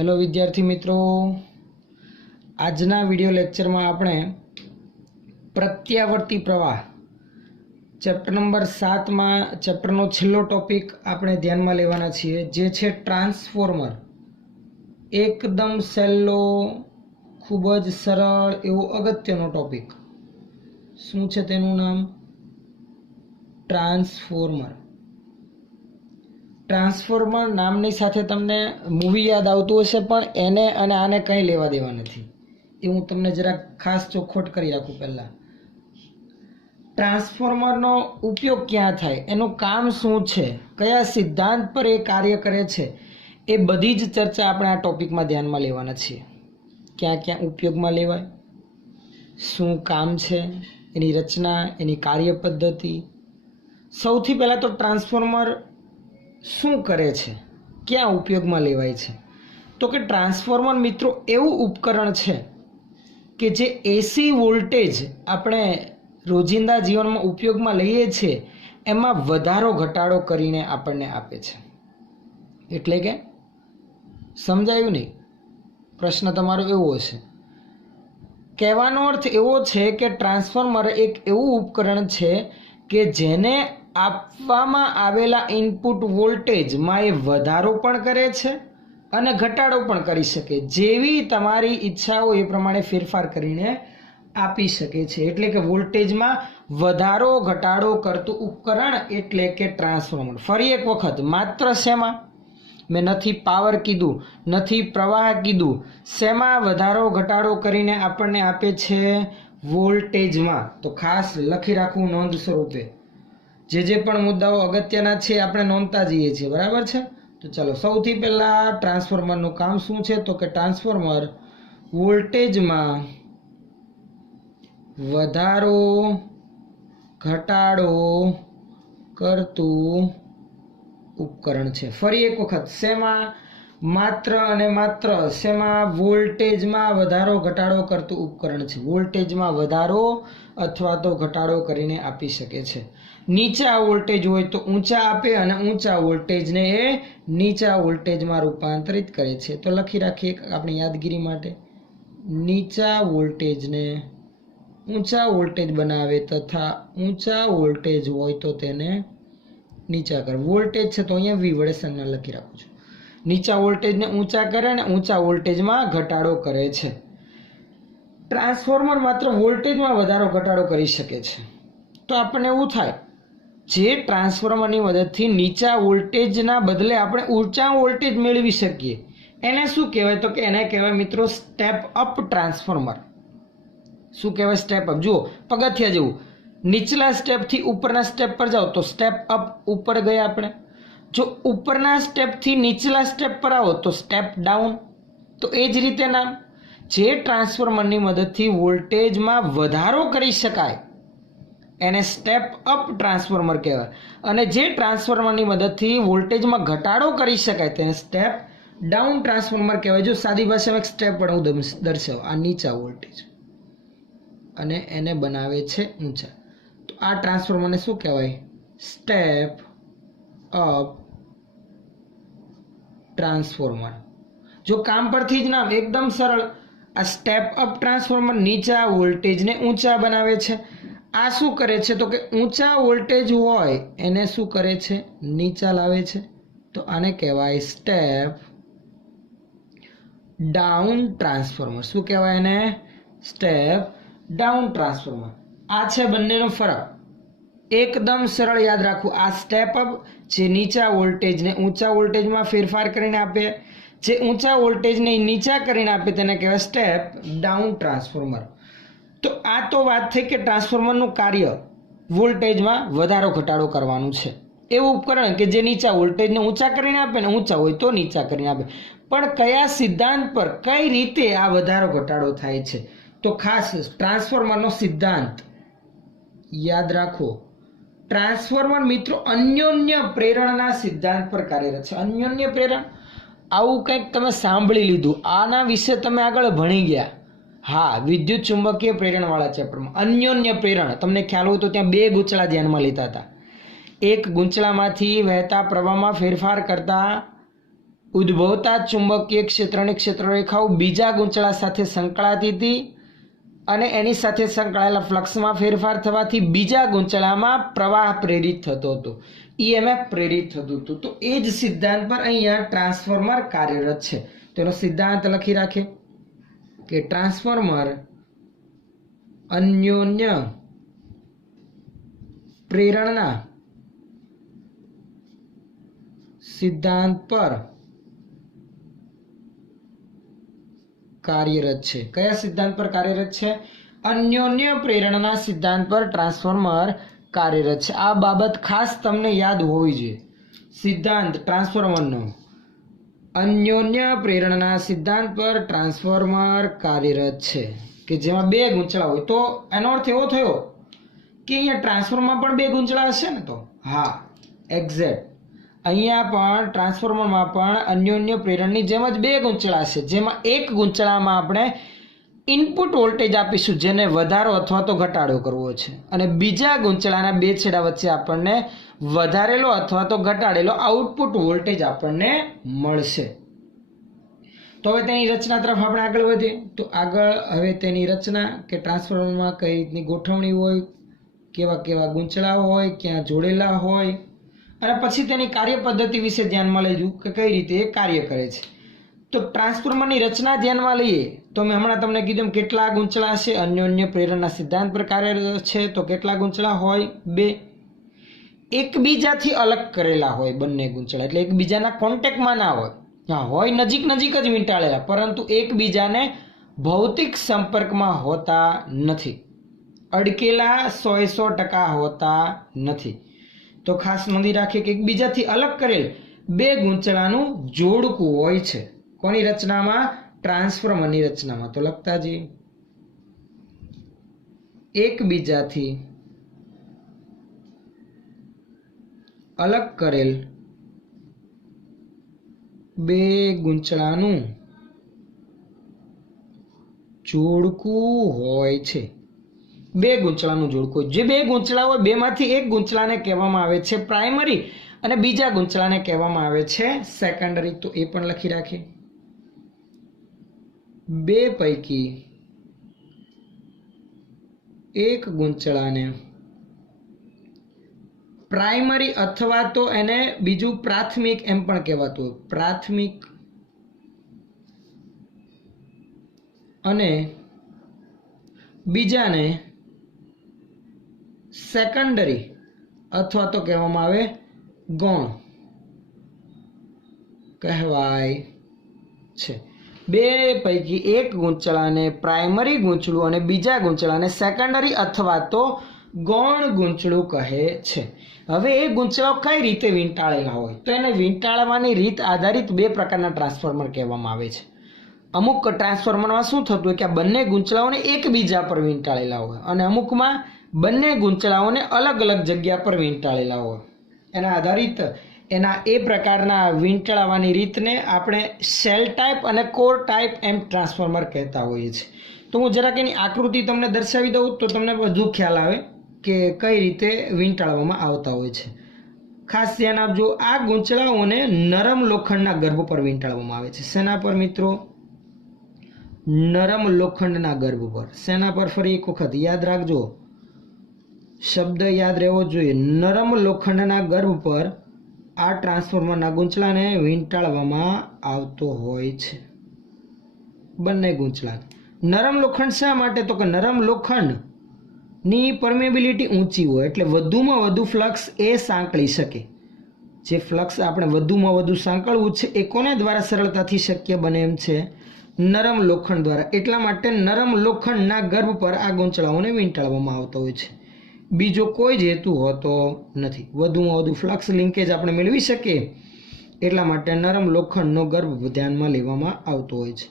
Hello विद्यार्थी मित्रों, आजना video lecture में आपणे प्रत्यावर्ती प्रवाह चैप्टर नंबर 7 में चैप्टरनो छेल्लो टॉपिक आपणे ध्यान में लेवाना छीए, जे छे ट्रांसफॉर्मर। एकदम सहेलो, खूब ज सरल एवो अगत्यनो टॉपिक। शुं छे तेनुं नाम? ट्रांसफॉर्मर। ट्रांसफॉर्मर नामनी साथे तमने मूवी याद आवतुं हशे, पण एने अने आने कंई लेवा देवा नथी। ए हूँ तमने जरा खास चोखवट करी राखुं। पहला ट्रांसफॉर्मरनो उपयोग क्यां थाय, एनुं काम शुं छे, कया सिद्धांत पर ए कार्य करे छे, ए बधी ज चर्चा आपणे आ टॉपिकमां ध्यानमां लेवाना छीए। क्यां क्यां उपयोगमां लेवाय, शुं काम छे, एनी रचना, एनी कार्यपद्धति। सौथी पहला तो ट्रांसफॉर्मर શું કરે છે, ક્યાં ઉપયોગમાં લેવાય છે? તો કે ટ્રાન્સફોર્મર મિત્રો એવું ઉપકરણ છે કે જે એસી વોલ્ટેજ આપણે રોજિંદા જીવનમાં ઉપયોગમાં લઈએ છીએ એમાં વધારો ઘટાડો કરીને આપણને આપે છે। એટલે કે સમજાયું નહીં? પ્રશ્ન તમારો એવો હશે। કહેવાનો અર્થ એવો છે કે ટ્રાન્સફોર્મર એક એવું ઉપકરણ છે કે જેને આપવામાં આવેલા ઇનપુટ વોલ્ટેજમાં એ વધારો પણ કરે છે અને ઘટાડો પણ કરી શકે, જેવી તમારી ઈચ્છા હોય એ પ્રમાણે ફેરફાર કરીને આપી શકે છે। એટલે કે વોલ્ટેજમાં વધારો ઘટાડો કરતું ઉપકરણ એટલે કે ટ્રાન્સફોર્મર। ફરી એક વખત, માત્ર શેમાં? મેં નથી પાવર કીધું, નથી પ્રવાહ કીધું, શેમાં વધારો ઘટાડો કરીને આપણને આપે છે? વોલ્ટેજમાં। તો ખાસ લખી રાખવું નોંધ સ્વરૂપે। જે પણ મુદ્દાઓ અગત્યના છે આપણે નોંધતા જઈએ છીએ, બરાબર છે? તો ચાલો, સૌથી પહેલા ટ્રાન્સફોર્મરનું કામ શું છે? તો કે ટ્રાન્સફોર્મર વોલ્ટેજમાં વધારો ઘટાડો કરતું ઉપકરણ છે। ફરી એક વખત, શેમાં? માત્ર અને માત્ર શેમાં? વોલ્ટેજમાં વધારો ઘટાડો કરતું ઉપકરણ છે। વોલ્ટેજમાં વધારો અથવા તો ઘટાડો કરીને આપી શકે છે। નીચા વોલ્ટેજ હોય તો ઊંચા આપે અને ઊંચા વોલ્ટેજને એ નીચા વોલ્ટેજમાં રૂપાંતરિત કરે છે। તો લખી રાખીએ આપણી યાદગીરી માટે, નીચા વોલ્ટેજને ઊંચા વોલ્ટેજ બનાવે તથા ઊંચા વોલ્ટેજ હોય તો તેને નીચા કરે। વોલ્ટેજ છે તો અહીંયા વી વડે સંજ્ઞા લખી રાખું છું। નીચા વોલ્ટેજને ઊંચા કરે અને ઊંચા વોલ્ટેજમાં ઘટાડો કરે છે। ટ્રાન્સફોર્મર માત્ર વોલ્ટેજમાં વધારો ઘટાડો કરી શકે છે। તો આપણને એવું થાય, જે ટ્રાન્સફોર્મરની મદદથી નીચા વોલ્ટેજના બદલે આપણે ઊંચા વોલ્ટેજ મેળવી શકીએ એને શું કહેવાય? તો કે એને કહેવાય મિત્રો સ્ટેપ અપ ટ્રાન્સફોર્મર। શું કહેવાય? Step up. જુઓ, પગથિયા જેવું, નીચલા સ્ટેપથી ઉપરના સ્ટેપ પર જાઓ તો સ્ટેપ અપ, ઉપર ગયા આપણે। જો ઉપરના સ્ટેપથી નીચલા સ્ટેપ પર આવો તો સ્ટેપ ડાઉન। તો એ જ રીતે નામ, જે ટ્રાન્સફોર્મરની મદદથી વોલ્ટેજમાં વધારો કરી શકાય એને સ્ટેપ અપ ટ્રાન્સફોર્મર કહેવાય, અને જે ટ્રાન્સફોર્મરની મદદથી વોલ્ટેજમાં ઘટાડો કરી શકાય તેને સ્ટેપ ડાઉન ટ્રાન્સફોર્મર કહેવાય। જો સાદી ભાષામાં એક સ્ટેપ પણ હું દર્શાવું, આ નીચા વોલ્ટેજ અને એને બનાવે છે ઊંચા, તો આ ટ્રાન્સફોર્મરને શું કહેવાય? Step up transformer. જો કામ પરથી જ નામ એકદમ સરળ, આ સ્ટેપ અપ ટ્રાન્સફોર્મર નીચા વોલ્ટેજને ઊંચા બનાવે છે। આ શું કરે છે? તો કે ઊંચા વોલ્ટેજ હોય એને શું કરે છે? નીચા લાવે છે। તો આને કહેવાય સ્ટેપ ડાઉન ટ્રાન્સફોર્મર। શું કહેવાય એને? Step down transformer. આ છે બંનેનો ફરક, એકદમ સરળ યાદ રાખવું। આ સ્ટેપ અપ જે નીચા વોલ્ટેજને ઊંચા વોલ્ટેજમાં ફેરફાર કરીને આપે, જે ઊંચા વોલ્ટેજને નીચા કરીને આપે તેને કહેવાય સ્ટેપ ડાઉન ટ્રાન્સફોર્મર। તો આ તો વાત થઈ કે ટ્રાન્સફોર્મરનું કાર્ય વોલ્ટેજમાં વધારો ઘટાડો કરવાનું છે। એવું ઉપકરણ કે જે નીચા વોલ્ટેજને ઊંચા કરીને આપે ને ઊંચા હોય તો નીચા કરીને આપે। પણ કયા સિદ્ધાંત પર, કઈ રીતે આ વધારો ઘટાડો થાય છે? તો ખાસ ટ્રાન્સફોર્મરનો સિદ્ધાંત યાદ રાખો। ટ્રાન્સફોર્મર મિત્રો અન્યોન્ય પ્રેરણના સિદ્ધાંત પર કાર્યરત છે। અન્યોન્ય પ્રેરણ, આવું કંઈક તમે સાંભળી લીધું, આના વિશે તમે આગળ ભણી ગયા। હા, વિદ્યુત ચુંબકીય પ્રેરણવાળા ચેપ્ટરમાં અન્યોન્ય પ્રેરણ, તમને ખ્યાલ હોય તો ત્યાં બે ગૂંચળા ધ્યાનમાં લેતા હતા। એક ગૂંચળામાંથી વહેતા પ્રવાહમાં ફેરફાર કરતા ઉદ્ભવતા ચુંબકીય ક્ષેત્રની ક્ષેત્રરેખાઓ બીજા ગૂંચળા સાથે સંકળાતી હતી અને એની સાથે સંકળાયેલા ફ્લક્સમાં ફેરફાર થવાથી બીજા ગૂંચળામાં પ્રવાહ પ્રેરિત થતો હતો, ઈએમએફ પ્રેરિત થતું હતું. તો એ જ સિદ્ધાંત પર અહીંયા ટ્રાન્સફોર્મર કાર્યરત છે. તેનો સિદ્ધાંત લખી રાખે કે ટ્રાન્સફોર્મર અન્યોન્ય પ્રેરણના સિદ્ધાંત પર કાર્યરત છે. કયા સિદ્ધાંત પર કાર્યરત છે? અન્યોન્ય પ્રેરણાના સિદ્ધાંત પર ટ્રાન્સફોર્મર કાર્યરત છે. આ બાબત ખાસ તમને યાદ હોવી જોઈએ. સિદ્ધાંત ટ્રાન્સફોર્મરનો અન્યોન્ય પ્રેરણાના સિદ્ધાંત પર ટ્રાન્સફોર્મર કાર્યરત છે કે જેમાં બે ગૂંચળા હોય. તો એનો અર્થ એવો થયો કે અહીંયા ટ્રાન્સફોર્મરમાં પણ બે ગૂંચળા હશે ને? તો હા, એક્ઝેક્ટ. અહીંયા પણ ટ્રાન્સફોર્મરમાં પણ અન્યોન્ય પ્રેરણની જેમ જ બે ગૂંચળા છે, જેમાં એક ગૂંચળામાં આપણે ઇનપુટ વોલ્ટેજ આપીશું જેને વધારો અથવા તો ઘટાડો કરવો છે, અને બીજા ગૂંચળાના બે છેડા વચ્ચે આપણને વધારેલો અથવા તો ઘટાડેલો આઉટપુટ વોલ્ટેજ આપણને મળશે. તો હવે તેની રચના તરફ આપણે આગળ વધીએ. તો આગળ હવે તેની રચના કે ટ્રાન્સફોર્મરમાં કઈ રીતની ગોઠવણી હોય, કેવા કેવા ગૂંચળા હોય, ક્યાં જોડેલા હોય, અને પછી તેની કાર્ય પદ્ધતિ વિશે ધ્યાનમાં લઈશું કે કઈ રીતે એ કાર્ય કરે છે. તો ટ્રાન્સફોર્મરની રચના ધ્યાનમાં લઈએ તો મેં હમણાં તમને કીધું કેટલા ગૂંચળા છે, અન્યોન્ય પ્રેરણના સિદ્ધાંત પર કાર્યરત છે. તો કેટલા ગૂંચળા હોય? બે. એકબીજાથી અલગ કરેલા હોય બંને ગૂંચળા, એટલે એકબીજાના કોન્ટેક્ટમાં ના હોય. હા, હોય નજીક નજીક જ વીંટાળેલા, પરંતુ એકબીજાને ભૌતિક સંપર્કમાં હોતા નથી, અડકેલા 100% હોતા નથી. તો ખાસ નોંધી રાખીએ કે એકબીજાથી અલગ કરેલ બે ગૂંચળાનું જોડકું હોય છે. કોની રચનામાં? ટ્રાન્સફોર્મરની રચનામાં. તો લખતા જઈએ. એકબીજાથી અલગ કરેલ બે ગૂંચળાનું જોડકું હોય છે. બે ગૂંચળાનું જોડકું. જે બે ગૂંચળા હોય બેમાંથી એક ગૂંચળાને કહેવામાં આવે છે પ્રાઇમરી અને બીજા ગૂંચળાને કહેવામાં આવે છે સેકન્ડરી. તો એ પણ લખી રાખીએ. બે પૈકી એક ગૂંચળાને પ્રાઇમરી અથવા તો એને બીજું પ્રાથમિક એમ પણ કહેવાતું હોય. પ્રાથમિક અને બીજાને સેકન્ડરી અથવા તો કહેવામાં આવે ગૌણ કહેવાય છે. બે પૈકી એક ગૂંચળાને પ્રાઇમરી ગૂંચળું અને બીજા ગૂંચળાને સેકન્ડરી અથવા તો ગૌણ ગૂંચળું કહે છે. હવે એ ગૂંચળાઓ કઈ રીતે વીંટાળેલા હોય? તો એને વીંટાળવાની રીત આધારિત બે પ્રકારના ટ્રાન્સફોર્મર કહેવામાં આવે છે. અમુક ટ્રાન્સફોર્મરમાં શું થતું હોય કે આ બંને ગૂંચળાઓને એકબીજા પર વીંટાળેલા હોય, અને અમુકમાં બંને ગૂંચળાઓને અલગ અલગ જગ્યા પર વીંટાળેલા હોય. એના આધારિત એના એ પ્રકારના વીંટાળવાની રીતને આપણે સેલ ટાઈપ અને કોર ટાઈપ એમ ટ્રાન્સફોર્મર કહેતા હોઈએ છીએ. તો હું જરાક એની આકૃતિ તમને દર્શાવી દઉં તો તમને વધુ ખ્યાલ આવે કે કઈ રીતે વીંટાળવામાં આવતા હોય છે. ખાસ ધ્યાન આપજો. આ ગૂંચળાઓને નરમ લોખંડના ગર્ભ પર વીંટાળવામાં આવે છે. શેના પર મિત્રો? નરમ લોખંડના ગર્ભ પર. શેના પર? ફરી એક વખત યાદ રાખજો, શબ્દ યાદ રહેવો જોઈએ. નરમ લોખંડના ગર્ભ પર આ ટ્રાન્સફોર્મરના ગૂંચળાને વીંટાળવામાં આવતો હોય છે. બંને ગૂંચળા નરમ લોખંડ. શા માટે? તો કે નરમ લોખંડની પરમેબિલિટી ઊંચી હોય, એટલે વધુમાં વધુ ફ્લક્સ એ સાંકળી શકે. જે ફ્લક્સ આપણે વધુમાં વધુ સાંકળવું છે એ કોના દ્વારા સરળતાથી શક્ય બને એમ છે? નરમ લોખંડ દ્વારા. એટલા માટે નરમ લોખંડના ગર્ભ પર આ ગૂંચળાઓને વીંટાળવામાં આવતા હોય છે. બીજો કોઈ જ હેતુ હોતો નથી. વધુમાં વધુ ફ્લક્સ લિંકેજ આપણે મેળવી શકીએ એટલા માટે નરમ લોખંડનો ગર્ભ ધ્યાનમાં લેવામાં આવતો હોય છે.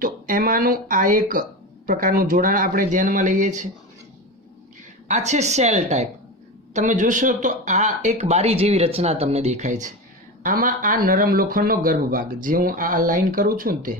તો એમાંનું આ એક પ્રકારનું જોડાણ આપણે ધ્યાનમાં લઈએ છીએ. આ છે સેલ ટાઈપ. તમે જોશો તો આ એક બારી જેવી રચના તમને દેખાય છે. આમાં આ નરમ લોખંડનો ગર્ભ ભાગ, જે હું આ લાઈન કરું છું ને તે,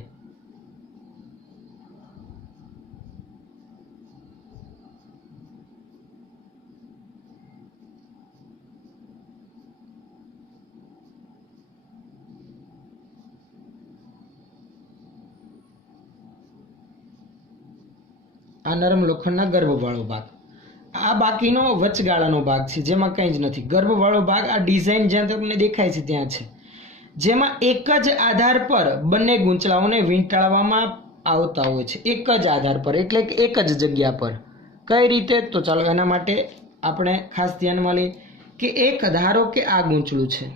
આ નરમ લોખંડના ગર્ભવાળો ભાગ, આ બાકીનો વચગાળાનો ભાગ છે જેમાં કંઈ જ નથી. ગર્ભવાળો ભાગ આ ડિઝાઇન જ્યાં તમને દેખાય છે ત્યાં છે, જેમાં એક જ આધાર પર બંને ગૂંચળાઓને વીંટાળવામાં આવતા હોય છે. એક જ આધાર પર એટલે કે એક જ જગ્યા પર. કઈ રીતે? તો ચાલો એના માટે આપણે ખાસ ધ્યાનમાં લઈએ કે એક ધારો કે આ ગૂંચળું છે,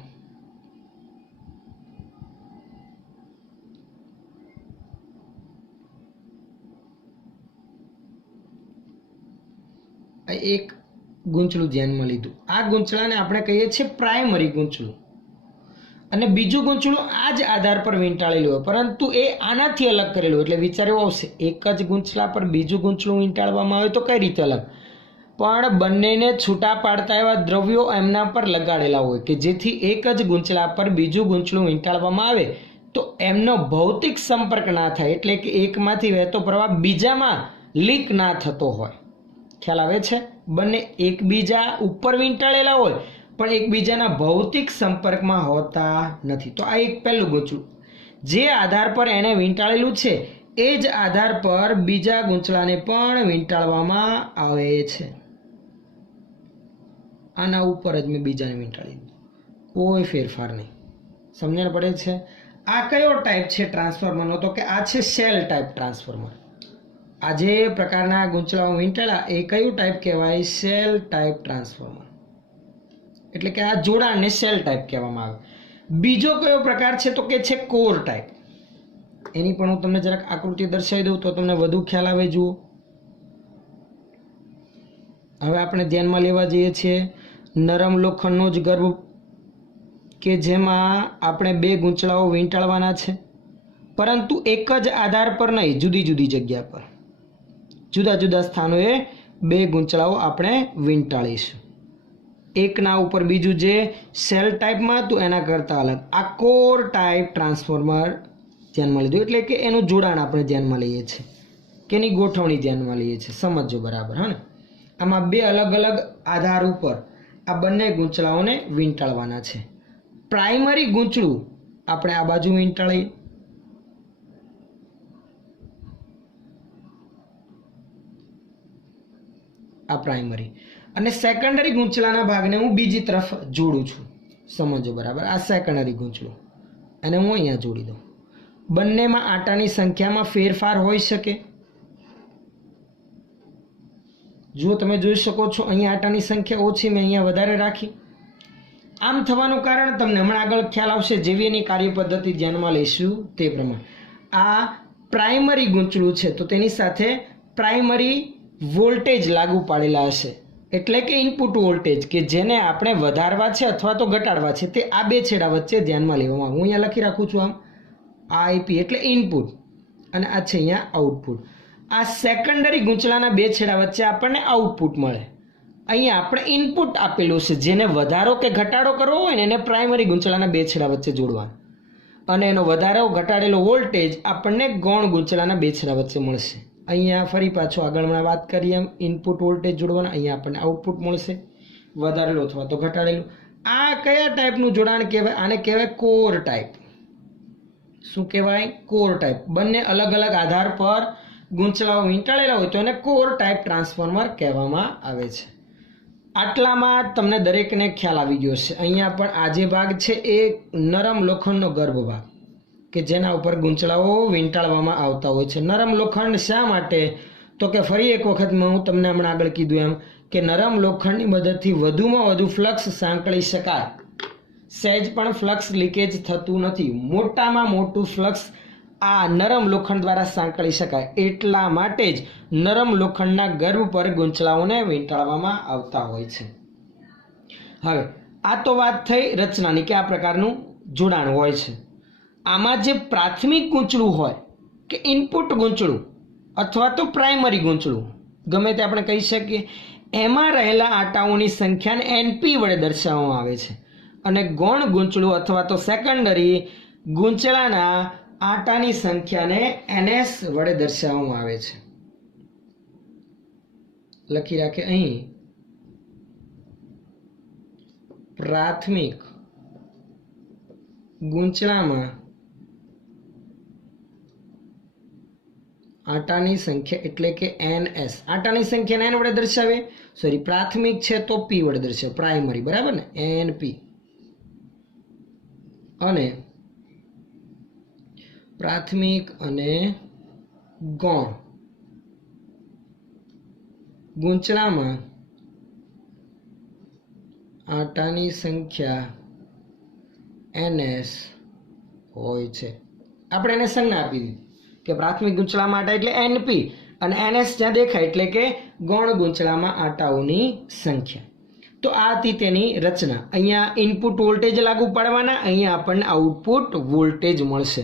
એક ગૂંચળું ધ્યાનમાં લીધું. આ ગૂંચળાને આપણે કહીએ છીએ પ્રાઇમરી ગૂંચળું, અને બીજું ગૂંચળું આ જ આધાર પર વીંટાળેલું હોય, પરંતુ એ આનાથી અલગ કરેલું. એટલે વિચાર એવો આવશે, એક જ ગૂંચળા પર બીજું ગૂંચળું વીંટાળવામાં આવે તો કઈ રીતે અલગ? પણ બંનેને છૂટા પાડતા એવા દ્રવ્યો એમના પર લગાડેલા હોય કે જેથી એક જ ગૂંચળા પર બીજું ગૂંચળું વીંટાળવામાં આવે તો એમનો ભૌતિક સંપર્ક ના થાય, એટલે કે એકમાંથી વહેતો પ્રવાહ બીજામાં લીક ના થતો હોય. ખ્યાલ આવે છે? બંને એકબીજા ઉપર વીંટાળેલા હોય પણ એકબીજાના ભૌતિક સંપર્કમાં હોતા નથી. તો આ એક પહેલું ગૂંચળું, જે આધાર પર એને વીંટાળેલું છે એ જ આધાર પર બીજા ગૂંચળાને પણ વીંટાળવામાં આવે છે. આના ઉપર જ મેં બીજાને વીંટાળી દીધું, કોઈ ફેરફાર નહીં. સમજણ પડે છે? આ કયો ટાઈપ છે ટ્રાન્સફોર્મરનો? તો કે આ છે સેલ ટાઈપ ટ્રાન્સફોર્મર. આ જે પ્રકારના ગૂંચળાઓ વીંટાળ્યા એ કયું ટાઈપ કહેવાય? Cell type transformer. એટલે કે આ જોડાણને સેલ ટાઈપ કહેવામાં આવે. બીજો કયો પ્રકાર છે? તો કે છે કોર ટાઈપ. એની પણ હું તમને જરાક આકૃતિ દર્શાવી દઉં તો તમને વધુ ખ્યાલ આવે. જુઓ, હવે આપણે ધ્યાનમાં લેવા જઈએ છીએ નરમ લોખંડનો જ ગર્ભ કે જેમાં આપણે બે ગૂંચળાઓ વીંટાળવાના છે, પરંતુ એક જ આધાર પર નહીં, જુદી જુદી જગ્યા પર જુદા જુદા સ્થાનોએ બે ગૂંચળાઓ આપણે વીંટાળીશું. એકના ઉપર બીજું જે સેલ ટાઈપમાં હતું એના કરતાં અલગ. આ કોર ટાઈપ ટ્રાન્સફોર્મર ધ્યાનમાં લીધું, એટલે કે એનું જોડાણ આપણે ધ્યાનમાં લઈએ છીએ, કે એની ગોઠવણી ધ્યાનમાં લઈએ છીએ. સમજો બરાબર? હા ને? આમાં બે અલગ અલગ આધાર ઉપર આ બંને ગૂંચળાઓને વીંટાળવાના છે. પ્રાઇમરી ગૂંચળું આપણે આ બાજુ વીંટાળીએ, આ પ્રાઇમરી, અને સેકન્ડરી ગૂંચળાના ભાગને હું બીજી તરફ જોડું છું. સમજો બરાબર? આ સેકન્ડરી ગૂંચળું અને હું અહીંયા જોડી દઉં. બંનેમાં આટાની સંખ્યામાં ફેરફાર હોઈ શકે. જો તમે જોઈ શકો છો અહીંયા આટાની સંખ્યા ઓછી, મેં અહીંયા વધારે રાખી. આમ થવાનું કારણ તમને હમણાં આગળ ખ્યાલ આવશે જેવી એની કાર્ય પદ્ધતિ ધ્યાનમાં લઈશું તે પ્રમાણે. આ પ્રાઇમરી ગૂંચળું છે તો તેની સાથે પ્રાઇમરી વોલ્ટેજ લાગુ પાડેલા હશે, એટલે કે ઇનપુટ વોલ્ટેજ કે જેને આપણે વધારવા છે અથવા તો ઘટાડવા છે તે આ બે છેડા વચ્ચે ધ્યાનમાં લેવામાં આવે. હું અહીંયા લખી રાખું છું આમ આઈપી એટલે ઇનપુટ અને આ છે અહીંયા આઉટપુટ. આ સેકન્ડરી ગૂંચળાના બે છેડા વચ્ચે આપણને આઉટપુટ મળે. અહીંયા આપણે ઇનપુટ આપેલું છે, જેને વધારો કે ઘટાડો કરવો હોય ને એને પ્રાઇમરી ગૂંચળાના બે છેડા વચ્ચે જોડવાનો, અને એનો વધારો ઘટાડેલો વોલ્ટેજ આપણને ગૌણ ગૂંચળાના બે છેડા વચ્ચે મળશે. અહીંયા ફરી પાછો આગળમાં વાત કરીએ એમ ઇનપુટ વોલ્ટેજ જોડવાના, અહીંયા આપણને આઉટપુટ મળશે, વધારેલું અથવા તો ઘટાડેલું. આ કયા ટાઈપનું જોડાણ કહેવાય? આને કહેવાય કોર ટાઈપ. શું કહેવાય? Core type. બંને અલગ અલગ આધાર પર ગૂંચળાઓ વીંટાળેલા હોય તો એને કોર ટાઈપ ટ્રાન્સફોર્મર કહેવામાં આવે છે. આટલામાં તમને દરેકને ખ્યાલ આવી ગયો છે. અહીંયા પણ આ જે ભાગ છે એ નરમ લોખંડનો ગર્ભ ભાગ કે જેના ઉપર ગૂંચળાઓ વીંટાળવામાં આવતા હોય છે. નરમ લોખંડ શા માટે? તો કે ફરી એક વખત હું તમને હમણાં આગળ કીધું એમ કે નરમ લોખંડની મદદથી વધુમાં વધુ ફ્લક્સ સાંકળી શકાય. સહેજ પણ ફ્લક્સ લીકેજ થતું નથી. મોટામાં મોટું ફ્લક્સ આ નરમ લોખંડ દ્વારા સાંકળી શકાય, એટલા માટે જ નરમ લોખંડના ગર્ભ પર ગૂંચળાઓને વીંટાળવામાં આવતા હોય છે. હવે આ તો વાત થઈ રચનાની કે આ પ્રકારનું જોડાણ હોય છે. આમાં જે પ્રાથમિક ગૂંચળું હોય કે ઇનપુટ ગૂંચળું અથવા તો પ્રાઇમરી ગૂંચળું ગમે તે આપણે કહી શકીએ, એમાં રહેલા આટાઓની સંખ્યાને એનપી વડે દર્શાવવામાં આવે છે, અને ગૌણ ગૂંચળું અથવા તો સેકન્ડરી ગૂંચળાના આટાની સંખ્યાને એનએસ વડે દર્શાવવામાં આવે છે. લખી રાખે અહીં પ્રાથમિક ગૂંચળામાં આટાની સંખ્યા એટલે કે NS. આટાની સંખ્યાને N વડે દર્શાવે, સોરી પ્રાથમિક છે તો P વડે દર્શાવે, પ્રાઇમરી, બરાબર ને, NP. અને પ્રાથમિક અને ગૌણ ગુંચળામાં આટાની સંખ્યા NS હોય છે. આપણે એને સંજ્ઞા આપી દીધી કે પ્રાથમિક ગુંચળામાં આટા એટલે NP અને NS જ્યાં દેખાય એટલે કે ગૌણ ગુંચળામાં આટાઓની સંખ્યા. તો આ હતી તેની રચના. અહીંયા ઇનપુટ વોલ્ટેજ લાગુ પાડવાના, અહીંયા આપણને આઉટપુટ વોલ્ટેજ મળશે.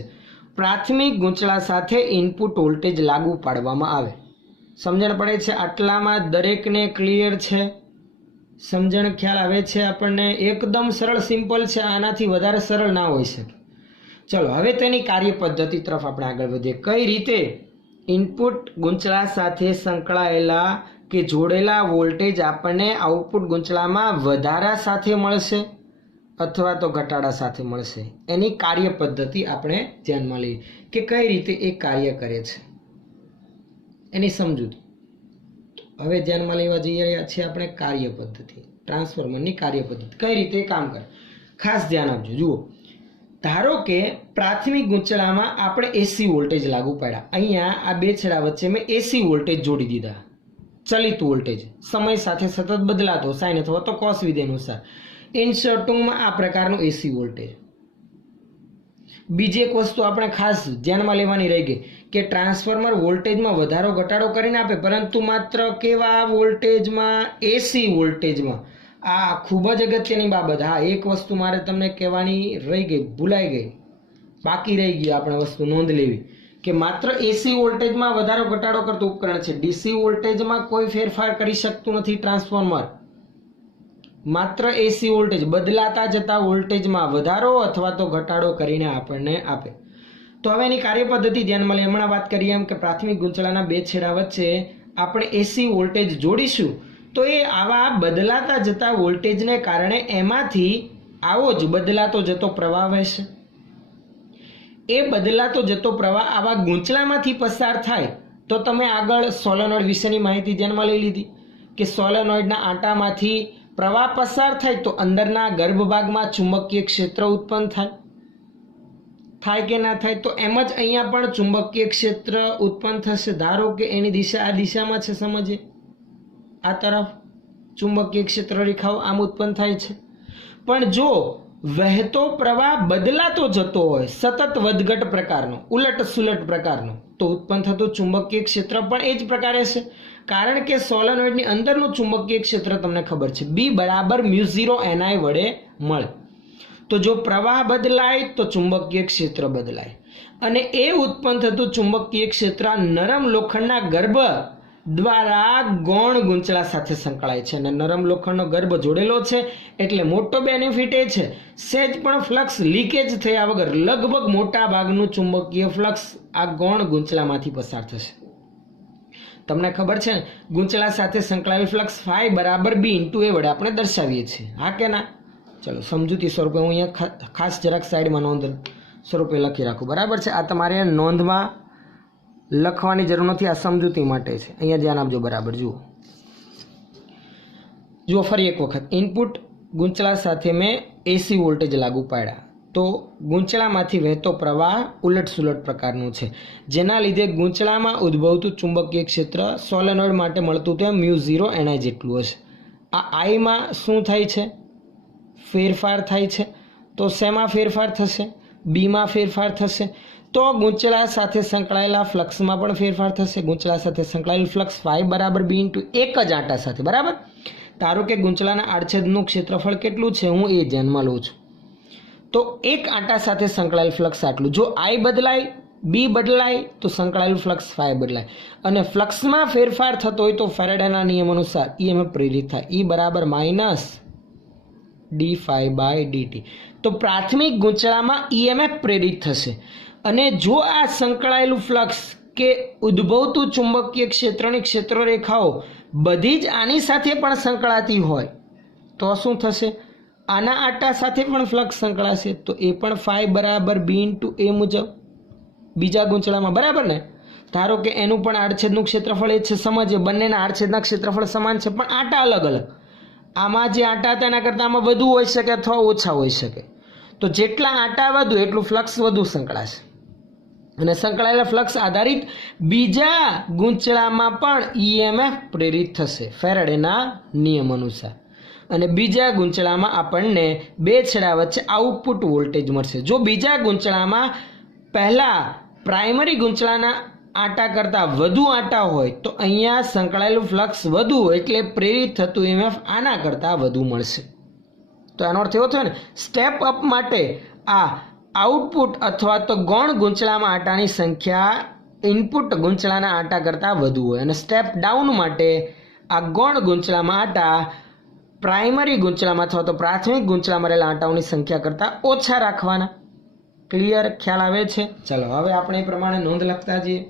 પ્રાથમિક ગુંચળા સાથે ઇનપુટ વોલ્ટેજ લાગુ પાડવામાં આવે. સમજણ પડે છે? આટલામાં દરેકને ક્લિયર છે? સમજણ ખ્યાલ આવે છે? આપણને એકદમ સરળ સિમ્પલ છે, આનાથી વધારે સરળ ના હોઈ શકે. ચલો હવે તેની કાર્ય પદ્ધતિ તરફ આપણે આગળ વધીએ. કઈ રીતે ઇનપુટ ગુંચળા સાથે સંકળાયેલા કે જોડેલા વોલ્ટેજ આપણને આઉટપુટ ગુંચળામાં વધારા સાથે મળશે અથવા તો ઘટાડા સાથે મળશે, એની કાર્ય પદ્ધતિ આપણે ધ્યાનમાં લઈએ કે કઈ રીતે એ કાર્ય કરે છે, એની સમજૂતી. હવે ધ્યાનમાં લેવા જઈ રહ્યા છીએ આપણે કાર્ય પદ્ધતિ, ટ્રાન્સફોર્મરની કાર્ય પદ્ધતિ કઈ રીતે કામ કરે. ખાસ ધ્યાન આપજો. જુઓ, ધારો કે પ્રાથમિક ગુંચળામાં આપણે એસી વોલ્ટેજ લાગુ પાડ્યા. અહીંયા આ બે છેડા વચ્ચે મેં એસી વોલ્ટેજ જોડી દીધા. ચલિત વોલ્ટેજ સમય સાથે સતત બદલાતો સાઇન અથવા તો કોસ વિધેય અનુસાર. ઇન શોર્ટમાં આ પ્રકારનું એસી વોલ્ટેજ. બીજી એક વસ્તુ આપણે ખાસ ધ્યાનમાં લેવાની રહી ગઈ કે ટ્રાન્સફોર્મર વોલ્ટેજમાં વધારો ઘટાડો કરીને આપે, પરંતુ માત્ર કેવા વોલ્ટેજમાં? એસી વોલ્ટેજમાં. આ ખૂબ જ અગત્યની બાબત. હા, એક વસ્તુ મારે તમને કહેવાની રહી ગઈ, ભૂલાઈ ગઈ, બાકી રહી ગઈ આપણે વસ્તુ નોંધ લેવી કે માત્ર એસી વોલ્ટેજમાં વધારો ઘટાડો કરતું ઉપકરણ છે. ડીસી વોલ્ટેજમાં કોઈ ફેરફાર કરી શકતું નથી ટ્રાન્સફોર્મર. માત્ર એસી વોલ્ટેજ બદલાતા જતા વોલ્ટેજમાં વધારો અથવા તો ઘટાડો કરીને આપણને આપે. તો હવે એની કાર્ય પદ્ધતિ ધ્યાનમાં લઈએ. હમણાં વાત કરીએ એમ કે પ્રાથમિક ગુંચળાના બે છેડા વચ્ચે આપણે એસી વોલ્ટેજ જોડીશું તો એ આવા બદલાતા જતા વોલ્ટેજને કારણે એમાંથી આવો જ બદલાતો જતો પ્રવાહ વહેશે. એ બદલાતો જતો પ્રવાહ આવા ગુંચળામાંથી પસાર થાય તો તમે આગળ સોલેનોઇડ વિશેની માહિતી ધ્યાનમાં લઈ લીધી કે સોલેનોઇડના આંટામાંથી પ્રવાહ પસાર થાય તો અંદરના ગર્ભભાગમાં ચુંબકીય ક્ષેત્ર ઉત્પન્ન થાય કે ના થાય? તો એમ જ અહીંયા પણ ચુંબકીય ક્ષેત્ર ઉત્પન્ન થશે. ધારો કે એની દિશા આ દિશામાં છે, સમજીએ આ તરફ ચુંબકીય ક્ષેત્ર રેખાઓ આમ ઉત્પન્ન થાય છે. પણ જો વહેતો પ્રવાહ બદલાતો જતો હોય, સતત વધઘટ પ્રકારનો, ઉલટ સુલટ પ્રકારનો, તો ઉત્પન્ન થતું ચુંબકીય ક્ષેત્ર પણ એ જ પ્રકારે છે. કારણ કે સોલેનોઇડની અંદરનું ચુંબકીય ક્ષેત્ર તમને ખબર છે B બરાબર μ0 NI વડે મળે. તો જો પ્રવાહ બદલાય તો ચુંબકીય ક્ષેત્ર બદલાય અને એ ઉત્પન્ન થતું ચુંબકીય ક્ષેત્ર નરમ લોખંડના ગર્ભ દ્વારા ગૌણ ગુંચળા સાથે સંકળાય છે. અને નરમ લોખંડનો ગર્ભ જોડેલો છે એટલે મોટો બેનિફિટ એ છે સહેજ પણ ફ્લક્સ લીકેજ થયા વગર લગભગ મોટા ભાગનું ચુંબકીય ફ્લક્સ આ ગૌણ ગુંચળામાંથી પસાર થશે. તમને ખબર છે ને, ગુંચળા સાથે સંકળાયેલ ફ્લક્સ ફાઈ બરાબર B × A વડે આપણે દર્શાવીએ છીએ. હા કે ના? ચલો સમજૂતી સ્વરૂપે હું અહીંયા ખાસ જરાક સાઈડમાં નોંધ સ્વરૂપે લખી રાખું. બરાબર છે? આ તમારે નોંધમાં લખવાની જરૂર નથી, આ સમજૂતી માટે છે. અહીંયા ધ્યાન આપજો. બરાબર જુઓ ફરી એક વખત. ઇનપુટ ગુંચળા સાથે મેં એસી વોલ્ટેજ લાગુ પાડ્યા તો ગુંચળામાંથી વહેતો પ્રવાહ ઉલટ સુલટ પ્રકારનું છે, જેના લીધે ગુંચળામાં ઉદ્ભવતું ચુંબકીય ક્ષેત્ર સોલેનોઇડ માટે મળતું તે μ0 NI જેટલું હશે. આ આઈમાં શું થાય છે? ફેરફાર થાય છે. તો શેમાં ફેરફાર થશે? બીમાં ફેરફાર થશે. તો ગુંચળા સાથે સંકળાયેલા ફ્લક્સમાં પણ ફેરફાર થશે. ગુંચળા સાથે સંકળાયેલ ફ્લક્સ ફાઈ બરાબર B × એક જ આંટા સાથે. બરાબર? ધારો કે ગુંચળાના આડછેદનું ક્ષેત્રફળ કેટલું છે હું એ ધ્યાનમાં લઉં છું. તો એક આંટા સાથે સંકળાયેલ ફ્લક્સ આટલું. જો I બદલાય, B બદલાય તો સંકળાયેલ ફ્લક્સ ફાઈ બદલાય. અને ફ્લક્સમાં ફેરફાર થતો હોય તો ફેરાડેના નિયમ અનુસાર EMF પ્રેરિત થાય. E બરાબર -dφ/dt. તો પ્રાથમિક ગુંચળામાં EMF પ્રેરિત થશે. અને જો આ સંકળાયેલું ફ્લક્સ કે ઉદ્ભવતું ચુંબકીય ક્ષેત્રની ક્ષેત્રરેખાઓ બધી જ આની સાથે પણ સંકળાતી હોય તો શું થશે? આના આંટા સાથે પણ ફ્લક્સ સંકળાશે તો એ પણ ફાઈ બરાબર B × A મુજબ બીજા ગુંચળામાં. બરાબર ને? ધારો કે એનું પણ આડછેદનું ક્ષેત્રફળ એ છે, સમજીએ બંનેના આડછેદના ક્ષેત્રફળ સમાન છે પણ આંટા અલગ અલગ. આમાં જે આંટા હતા એના કરતાં આમાં વધુ હોઈ શકે અથવા ઓછા હોઈ શકે. તો જેટલા આંટા વધુ એટલું ફ્લક્સ વધુ સંકળાશે. અને સંકળાયેલા ફ્લક્સ આધારિત બીજા ગૂંચળામાં પણ ઈએમએફ પ્રેરિત થશે ફેરાડેના નિયમ અનુસાર. અને બીજા ગૂંચળામાં આપણને બે છેડા વચ્ચે આઉટપુટ વોલ્ટેજ મળશે. જો બીજા ગૂંચળામાં પહેલા પ્રાઇમરી ગૂંચળાના આંટા કરતાં વધુ આંટા હોય તો અહીંયા સંકળાયેલું ફ્લક્સ વધુ હોય એટલે પ્રેરિત થતું ઈએમએફ આના કરતાં વધુ મળશે. તો આનો અર્થ એવો થયો ને, સ્ટેપ અપ માટે આ આઉટપુટ અથવા તો ગૌણ ગૂંચળામાં આંટાની સંખ્યા ઇનપુટ ગૂંચળાના આંટા કરતાં વધુ હોય અને સ્ટેપ ડાઉન માટે આ ગૌણ ગૂંચળામાં આંટા પ્રાઇમરી ગૂંચળામાં અથવા તો પ્રાથમિક ગૂંચળામાં રહેલા આંટાઓની સંખ્યા કરતાં ઓછા રાખવાના. ક્લિયર? ખ્યાલ આવે છે? ચલો હવે આપણે એ પ્રમાણે નોંધ લખતા જઈએ.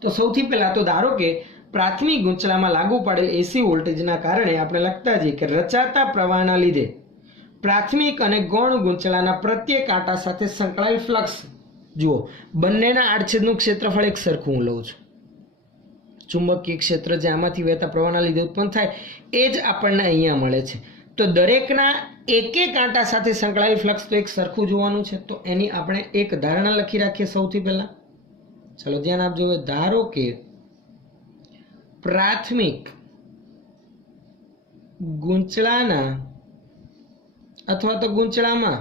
તો સૌથી પહેલાં તો ધારો કે પ્રાથમિક ગૂંચળામાં લાગુ પાડેલ એસી વોલ્ટેજના કારણે આપણે લખતા જઈએ કે રચાતા પ્રવાહના લીધે પ્રાથમિક અને ગૌણ ગૂંચળાના પ્રત્યેક આંટા સાથે સંકળાયેલ ફ્લક્સ, જુઓ બંનેના આડછેદનું ક્ષેત્રફળ એક સરખું હું લઉં છું. ચુંબકીય ક્ષેત્ર જે આમાંથી વહેતા પ્રવાહના લીધે ઉત્પન્ન થાય એ જ આપણને અહીંયા મળે છે. તો દરેકના એક એક આંટા સાથે સંકળાયેલ ફ્લક્સ તો એક સરખું જોવાનું છે. તો એની આપણે એક ધારણા લખી રાખીએ સૌથી પહેલા. ચલો ધ્યાન આપજો. ધારો કે પ્રાથમિક ગૂંચળાના અથવા તો ગૂંચળામાં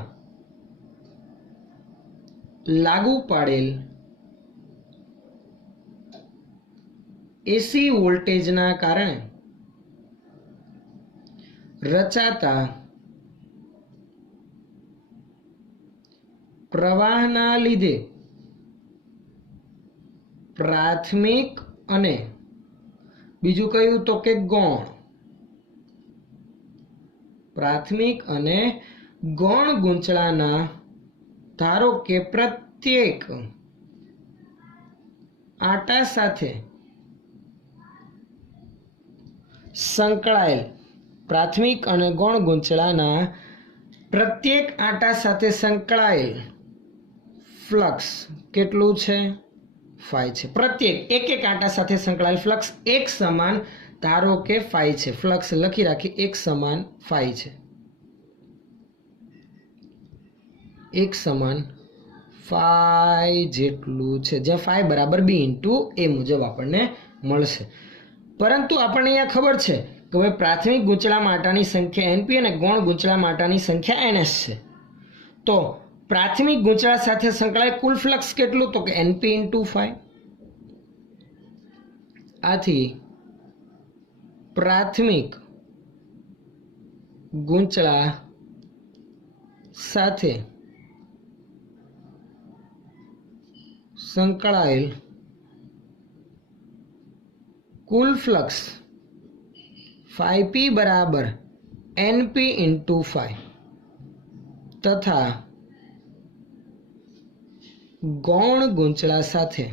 લાગુ પાડેલ એસી વોલ્ટેજના કારણે રચાતા પ્રવાહના લીધે પ્રાથમિક અને બીજું કયું તો કે ગૌણ, પ્રાથમિક અને ગૌણ ગૂંચળાના ધારો કે પ્રત્યેક આંટા સાથે સંકળાયેલ પ્રાથમિક અને ગૌણ ગૂંચળાના પ્રત્યેક આંટા સાથે સંકળાયેલ ફ્લક્સ કેટલું છે? ફાઈ છે. પ્રત્યેક એક એક આંટા સાથે સંકળાયેલ ફ્લક્સ એક સમાન ધારો કે ફાઈ છે. ફ્લક્સ લખી રાખી એક સમાન ફાઈ છે. એક સમાન ફાઈ જેટલું છે, જ્યાં ફાઈ બરાબર બી ઇન્ટુ એ મુજબ આપણને મળશે. પરંતુ આપણને અહીંયા ખબર છે કે હવે પ્રાથમિક ગૂંચળામાં આંટાની સંખ્યા એનપી અને ગૌણ ગૂંચળામાં આંટાની સંખ્યા એનએસ છે. તો પ્રાથમિક ગૂંચળા સાથે સંકળાયેલ કુલ ફ્લક્સ કેટલું? તો કે એનપી ઇન્ટુ ફાઈ. આથી પ્રાથમિક ગૂંચળા સાથે સંકળાયેલ કુલ ફ્લક્સ ફાઈ પી બરાબર એનપી ઇન્ટુ ફાઈ તથા ગૌણ ગૂંચળા સાથે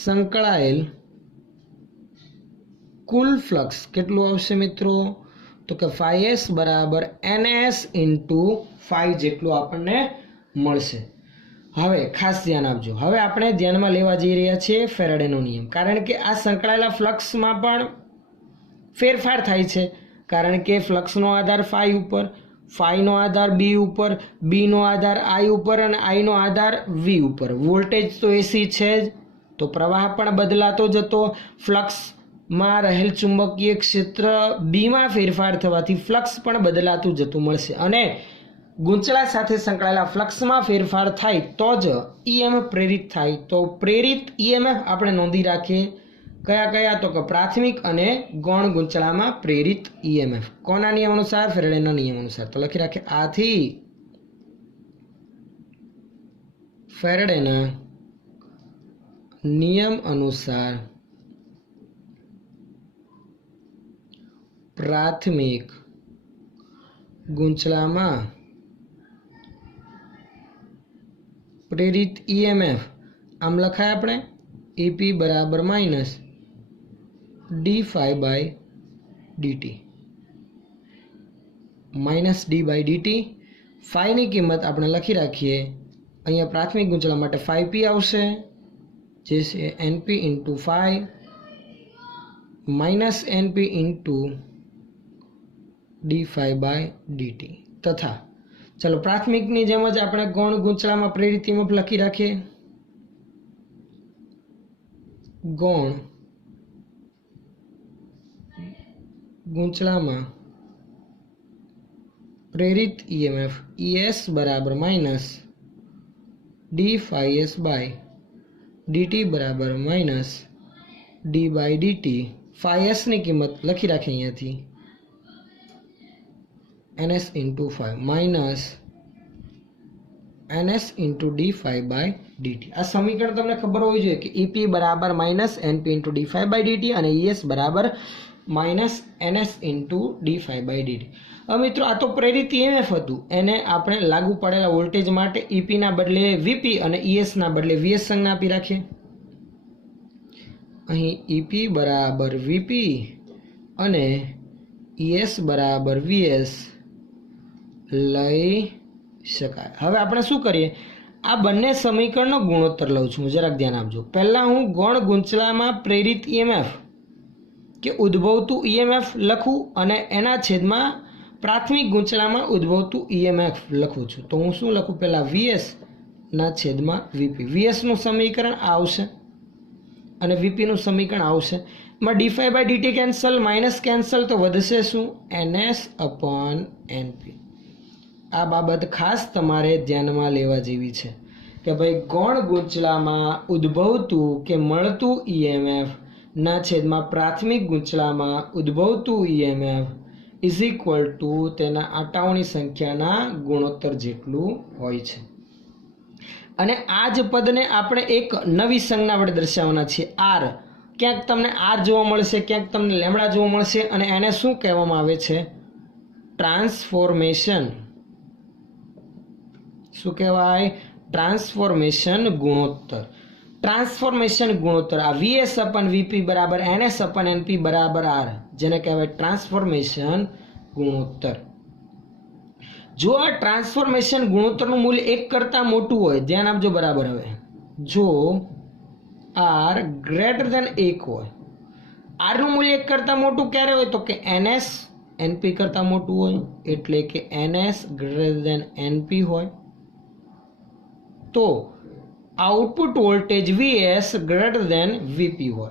સંકળાયેલ કુલ ફ્લક્સ કેટલું આવશે મિત્રો? તો કે ફાઈ એસ બરાબર એનએસ ઇન્ટુ ફાઈ જેટલું આપણને મળશે. હવે ખાસ ધ્યાન આપજો. હવે આપણે ધ્યાનમાં લેવા જઈ રહ્યા છીએ ફેરાડેનો નિયમ, કારણ કે આ સંકળાયેલા ફ્લક્સમાં પણ ફેરફાર થાય છે. કારણ કે ફ્લક્સનો આધાર ફાઈ ઉપર, ફાઈનો આધાર બી ઉપર, બીનો આધાર આઈ ઉપર અને આઈનો આધાર વી ઉપર. વોલ્ટેજ તો એસી છે જ, તો પ્રવાહ પણ બદલાતો જતો. ફ્લક્સમાં રહેલ ચુંબકીય ક્ષેત્ર બીમાં ફેરફાર થવાથી ફ્લક્સ પણ બદલાતું જતું મળશે. અને ગૂંચળા સાથે સંકળાયેલા ફ્લક્સમાં ફેરફાર થાય તો જ ઈએમએફ પ્રેરિત થાય. તો પ્રેરિત ઈએમએફ આપણે નોંધી રાખીએ કયા કયા? તો કે પ્રાથમિક અને ગૌણ ગૂંચળામાં પ્રેરિત ઈએમએફ કોના નિયમ અનુસાર? ફેરાડેના નિયમ અનુસાર. તો લખી રાખીએ. આથી ફેરાડેના નિયમ અનુસાર પ્રાથમિક ગૂંચળામાં પ્રેરિત ઈએમએફ આમ લખાય આપણે ઈપી બરાબર minus D phi by D T, minus D by D T फाईनी किंमत આપણે લખી રાખીએ અહીંયા પ્રાથમિક ગૂંચળા માટે 5p આવશે જે છે np * 5 માઈનસ np * d∅/dt તથા ચલો પ્રાથમિકની જેમ જ આપણે ગૌણ ગૂંચળામાં પ્રેરિત EMF લખી રાખીએ ગૌણ ગૂંચળામાં प्रेरित EMF ES बराबर माइनस d∅s/dt बराबर माइनस d/dt ∅s ની કિંમત લખી રાખી અહીંયાથી ns * 5 માઇનસ ns * d∅/dt આ સમીકરણ તમને ખબર હોવી જોઈએ કે EP બરાબર માઇનસ np * d∅/dt અને ES બરાબર માઇનસ ns * d∅/dt હવે મિત્રો આ તો પ્રેરિત EMF હતું એને આપણે લાગુ પડેલા વોલ્ટેજ માટે EP ના બદલે VP અને ES ના બદલે VS સંજ્ઞા આપી રાખીએ અહીં EP બરાબર VP અને ES બરાબર VS લઈ શકાય હવે આપણે શું કરીએ આ બંને સમીકરણનો ગુણોત્તર લઉં છું જરાક ધ્યાન આપજો પહેલા હું ગૌણ ગૂંચળામાં પ્રેરિત EMF કે ઉદ્ભવતું EMF લખું અને એના છેદમાં प्राथमिक गूंचड़ा में उद्भवतु EMF लखू छू तो हूँ शू लखू पहला VS ना छेद में VP VS नु समीकरण आवशे अने VP नु समीकरण आवशे में d∅/dt कैंसल माइनस कैंसल तो वधशे शू NS/NP आ बाबत खास तमारे ध्यान में लेवा जेवी छे के भाई गौण गूंचड़ा में उद्भवतु के मळतु EMF ना छेद में प्राथमिक गूंचड़ा में उद्भवतु EMF इज इक्वल टू तेना आटाओनी संख्याना गुणोत्तर जेटलू होय छे अने आज पदने आपणे एक नवी संज्ञा वडे दर्शाववाना छे आर क्यांक तमने आर जोवा मळशे क्यांक तमने लेमडा जोवा मळशे अने एने शुं कहेवामां आवे छे ट्रांसफॉर्मेशन शुं कहेवाय ट्रांसफॉर्मेशन गुणोत्तर ट्रांसफॉर्मेशन गुणोत्तर आ VS/VP बराबर NS/NP बराबर R जेने कहेवाय ट्रांसफॉर्मेशन गुणोत्तर जो आ ट्रांसफॉर्मेशन गुणोत्तर નું મૂલ્ય 1 કરતા મોટું હોય ધ્યાન આપજો બરાબર હવે જો R ગ્રેટર ધેન 1 હોય R નું મૂલ્ય 1 કરતા મોટું ક્યારે હોય તો કે NS NP કરતા મોટું હોય એટલે કે NS ગ્રેટર ધેન NP હોય તો output voltage VS greater than VP हो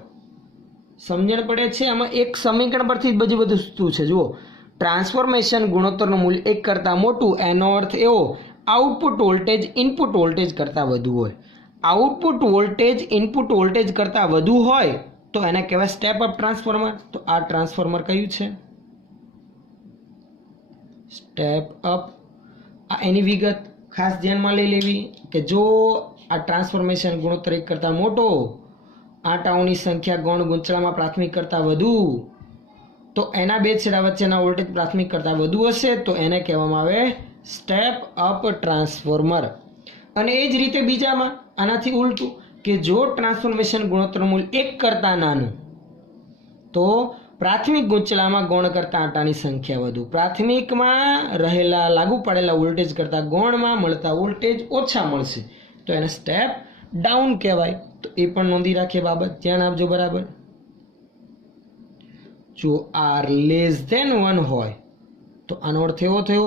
समझण पड़े छे आमां एक समीकरण परथी बधी वस्तु छे जुओ ट्रांसफॉर्मेशन गुणोत्तरનું मूल्य 1 करता मोटું एनो अर्थ एवो आउटपुट वोल्टेज इनपुट वोल्टेज करता वधु होय आउटपुट वोल्टेज इनपुट वोल्टेज करता वधु होय तो एने कहेवाय स्टेप अप ट्रांसफॉर्मर तो आ ट्रांसफॉर्मर कयुं छे स्टेप अप आ एनी विगत खास ध्यान में लई लेवी के जो आ ट्रांसफॉर्मेशन गुणोत्तर 1 करता मोटो आटाओनी संख्या गौण गूंचड़ा में प्राथमिक करता वधु तो एना बे छेड़ा वच्चेना वोल्टेज प्राथमिक करता वधु हशे तो एने कहेवामां आवे स्टेप अप ट्रांसफॉर्मर अने ए ज रीते बीजामां आनाथी उलटू के जो ट्रांसफॉर्मेशन गुणोत्तरनुं मूल्य 1 करता नानुं तो प्राथमिक गूंचड़ा में गौण करता आटानी संख्या वधु प्राथमिक में रहेला लागू पड़ेला वोल्टेज करता गौण में मळता वोल्टेज ओछा मळशे तो एने स्टेप डाउन कहेवाय तो ए पण नोंधी राखीए बाबत ध्यान आपजो बराबर जो R लेस देन 1 होय तो आनो अर्थ एवो थयो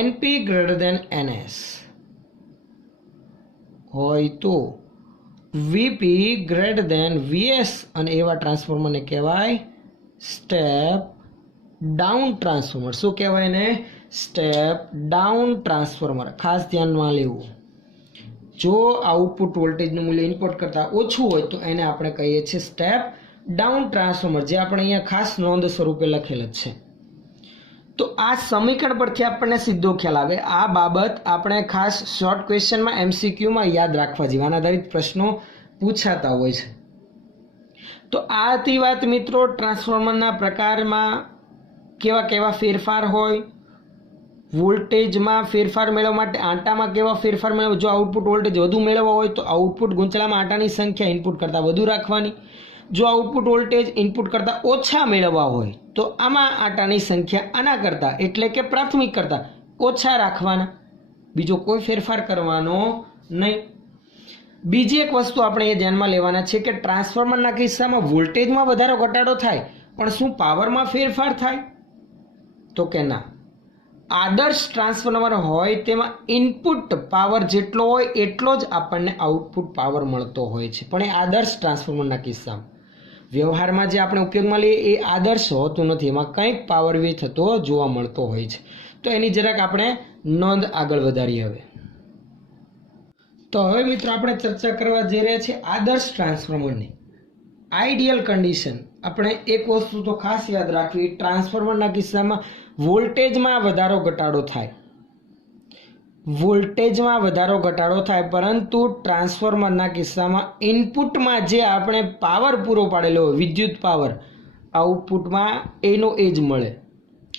NP ग्रेटर देन NS होय तो VP ग्रेटर देन VS अने एवा ट्रांसफॉर्मर ने कहेवाय स्टेप डाउन ट्रांसफॉर्मर शुं कहेवाय ने स्टेप डाउन ट्रांसफॉर्मर खास ध्यान में लेवुं जो आउटपुट वोल्टेज मूल्य इनपुट करता ओछुं होय तो एने आपणे कहीए छीए स्टेप डाउन ट्रांसफॉर्मर जे आपणे अहींया खास नोंध स्वरूपे लखेल छे तो आ समीकरण परथी आपणे सीधो ख्याल आवे आ बाबत आपणे खास शॉर्ट क्वेश्चन में MCQ में याद राखवा जेवा आधारित प्रश्नों पूछाता होय छे तो आ हती वात मित्रों ट्रांसफॉर्मरना प्रकारमां केवा केवा फेरफार होय वोल्टेज में फेरफार मेळववा माटे आटा में केवा फेरफार मेळववा जो आउटपुट वोल्टेज वधु मेळववा होय तो आउटपुट गूंचळामां आटानी संख्या इनपुट करता वधु राखवानी जो आउटपुट वोल्टेज इनपुट करता ओछा मेळववा होय तो आमां आटानी संख्या आना करता एटले के प्राथमिक करता ओछा राखवाना બીજો કોઈ ફેરફાર કરવાનો નહીં. બીજી એક વસ્તુ આપણે એ ધ્યાનમાં લેવાના છે કે ટ્રાન્સફોર્મરના કિસ્સામાં વોલ્ટેજમાં વધારો ઘટાડો થાય પણ શું પાવરમાં ફેરફાર થાય? તો કે ના. આદર્શ ટ્રાન્સફોર્મર હોય તેમાં ઇનપુટ પાવર જેટલો હોય એટલો જ આપણને આઉટપુટ પાવર મળતો હોય છે, પણ એ આદર્શ ટ્રાન્સફોર્મરના કિસ્સામાં. વ્યવહારમાં જે આપણે ઉપયોગમાં લઈએ એ આદર્શ હોતું નથી, એમાં કંઈક પાવર વ્યય થતો જોવા મળતો હોય છે. તો એની જરાક આપણે નોંધ આગળ વધારીએ. હવે તો હવે મિત્રો આપણે ચર્ચા કરવા જઈ રહ્યા છીએ આદર્શ ટ્રાન્સફોર્મરની આઈડિયલ કન્ડિશન. આપણે એક વસ્તુ તો ખાસ યાદ રાખવી, ટ્રાન્સફોર્મરના કિસ્સામાં વોલ્ટેજમાં વધારો ઘટાડો થાય, વોલ્ટેજમાં વધારો ઘટાડો થાય, પરંતુ ટ્રાન્સફોર્મરના કિસ્સામાં ઇનપુટમાં જે આપણે પાવર પૂરો પાડેલો હોય, વિદ્યુત પાવર, આઉટપુટમાં એનો એ જ મળે.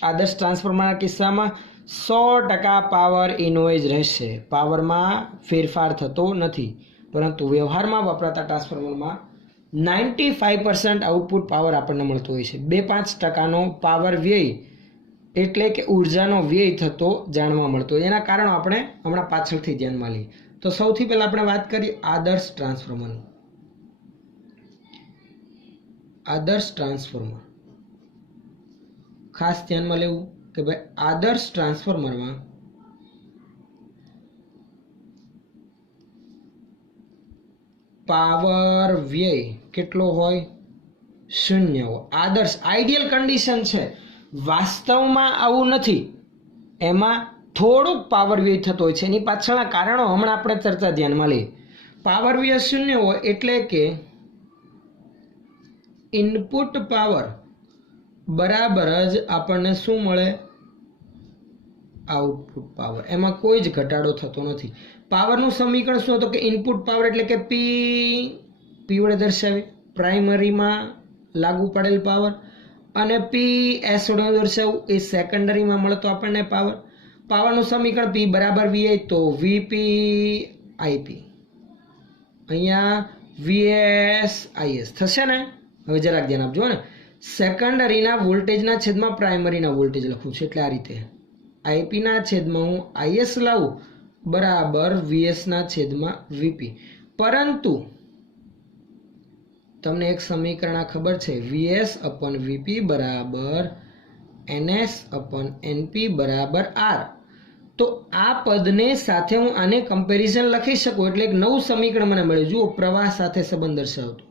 આદર્શ ટ્રાન્સફોર્મરના કિસ્સામાં 100% પાવર એનો એ જ રહેશે, પાવરમાં ફેરફાર થતો નથી. પરંતુ વ્યવહારમાં વપરાતા ટ્રાન્સફોર્મરમાં 95% આઉટપુટ પાવર આપણને મળતો હોય છે. 2-5% પાવર વ્યય એટલે કે ઉર્જાનો વ્યય થતો જાણવા મળતો હોય. એના કારણો આપણે હમણાં પાછળથી ધ્યાનમાં લઈએ. તો સૌથી પહેલાં આપણે વાત કરીએ આદર્શ ટ્રાન્સફોર્મરની. આદર્શ ટ્રાન્સફોર્મર ખાસ ધ્યાનમાં લેવું કે ભાઈ આદર્શ ટ્રાન્સફોર્મરમાં પાવર વ્યય કેટલો હોય? 0 હોય. આદર્શ આઈડિયલ કન્ડિશન છે, વાસ્તવમાં આવું નથી. એમાં થોડુંક પાવર વ્યય થતો હોય છે. એની પાછળના કારણો હમણાં આપણે ચર્ચા ધ્યાનમાં લઈએ. પાવર વ્યય 0 હોય એટલે કે ઇનપુટ પાવર બરાબર જ આપણને શું મળે? Output power. એમાં કોઈ જ ઘટાડો થતો નથી. પાવરનું સમીકરણ શું હતું કે ઇનપુટ પાવર એટલે કે પી વડે દર્શાવી, પ્રાઇમરીમાં લાગુ પડેલ પાવર, અને PS વડે દર્શાવવું એ સેકન્ડરીમાં મળતો આપણને પાવર. પાવરનું સમીકરણ P બરાબર VI, તો VP IP, અહીંયા VS IS થશે ને. હવે જરાક ધ્યાન આપજો ને, સેકન્ડરીના વોલ્ટેજના છેદમાં પ્રાઇમરીના વોલ્ટેજ લખું છું, એટલે આ રીતે IP ના છેદમાં હું IS લાવું બરાબર VS ના છેદમાં VP. પરંતુ તમને એક સમીકરણ આ ખબર છે, VS/VP બરાબર NS/NP બરાબર R. તો આ પદને સાથે હું આને કમ્પેરિઝન લખી શકું, એટલે એક નવું સમીકરણ મને મળ્યું. જુઓ, પ્રવાહ સાથે સંબંધ દર્શાવતું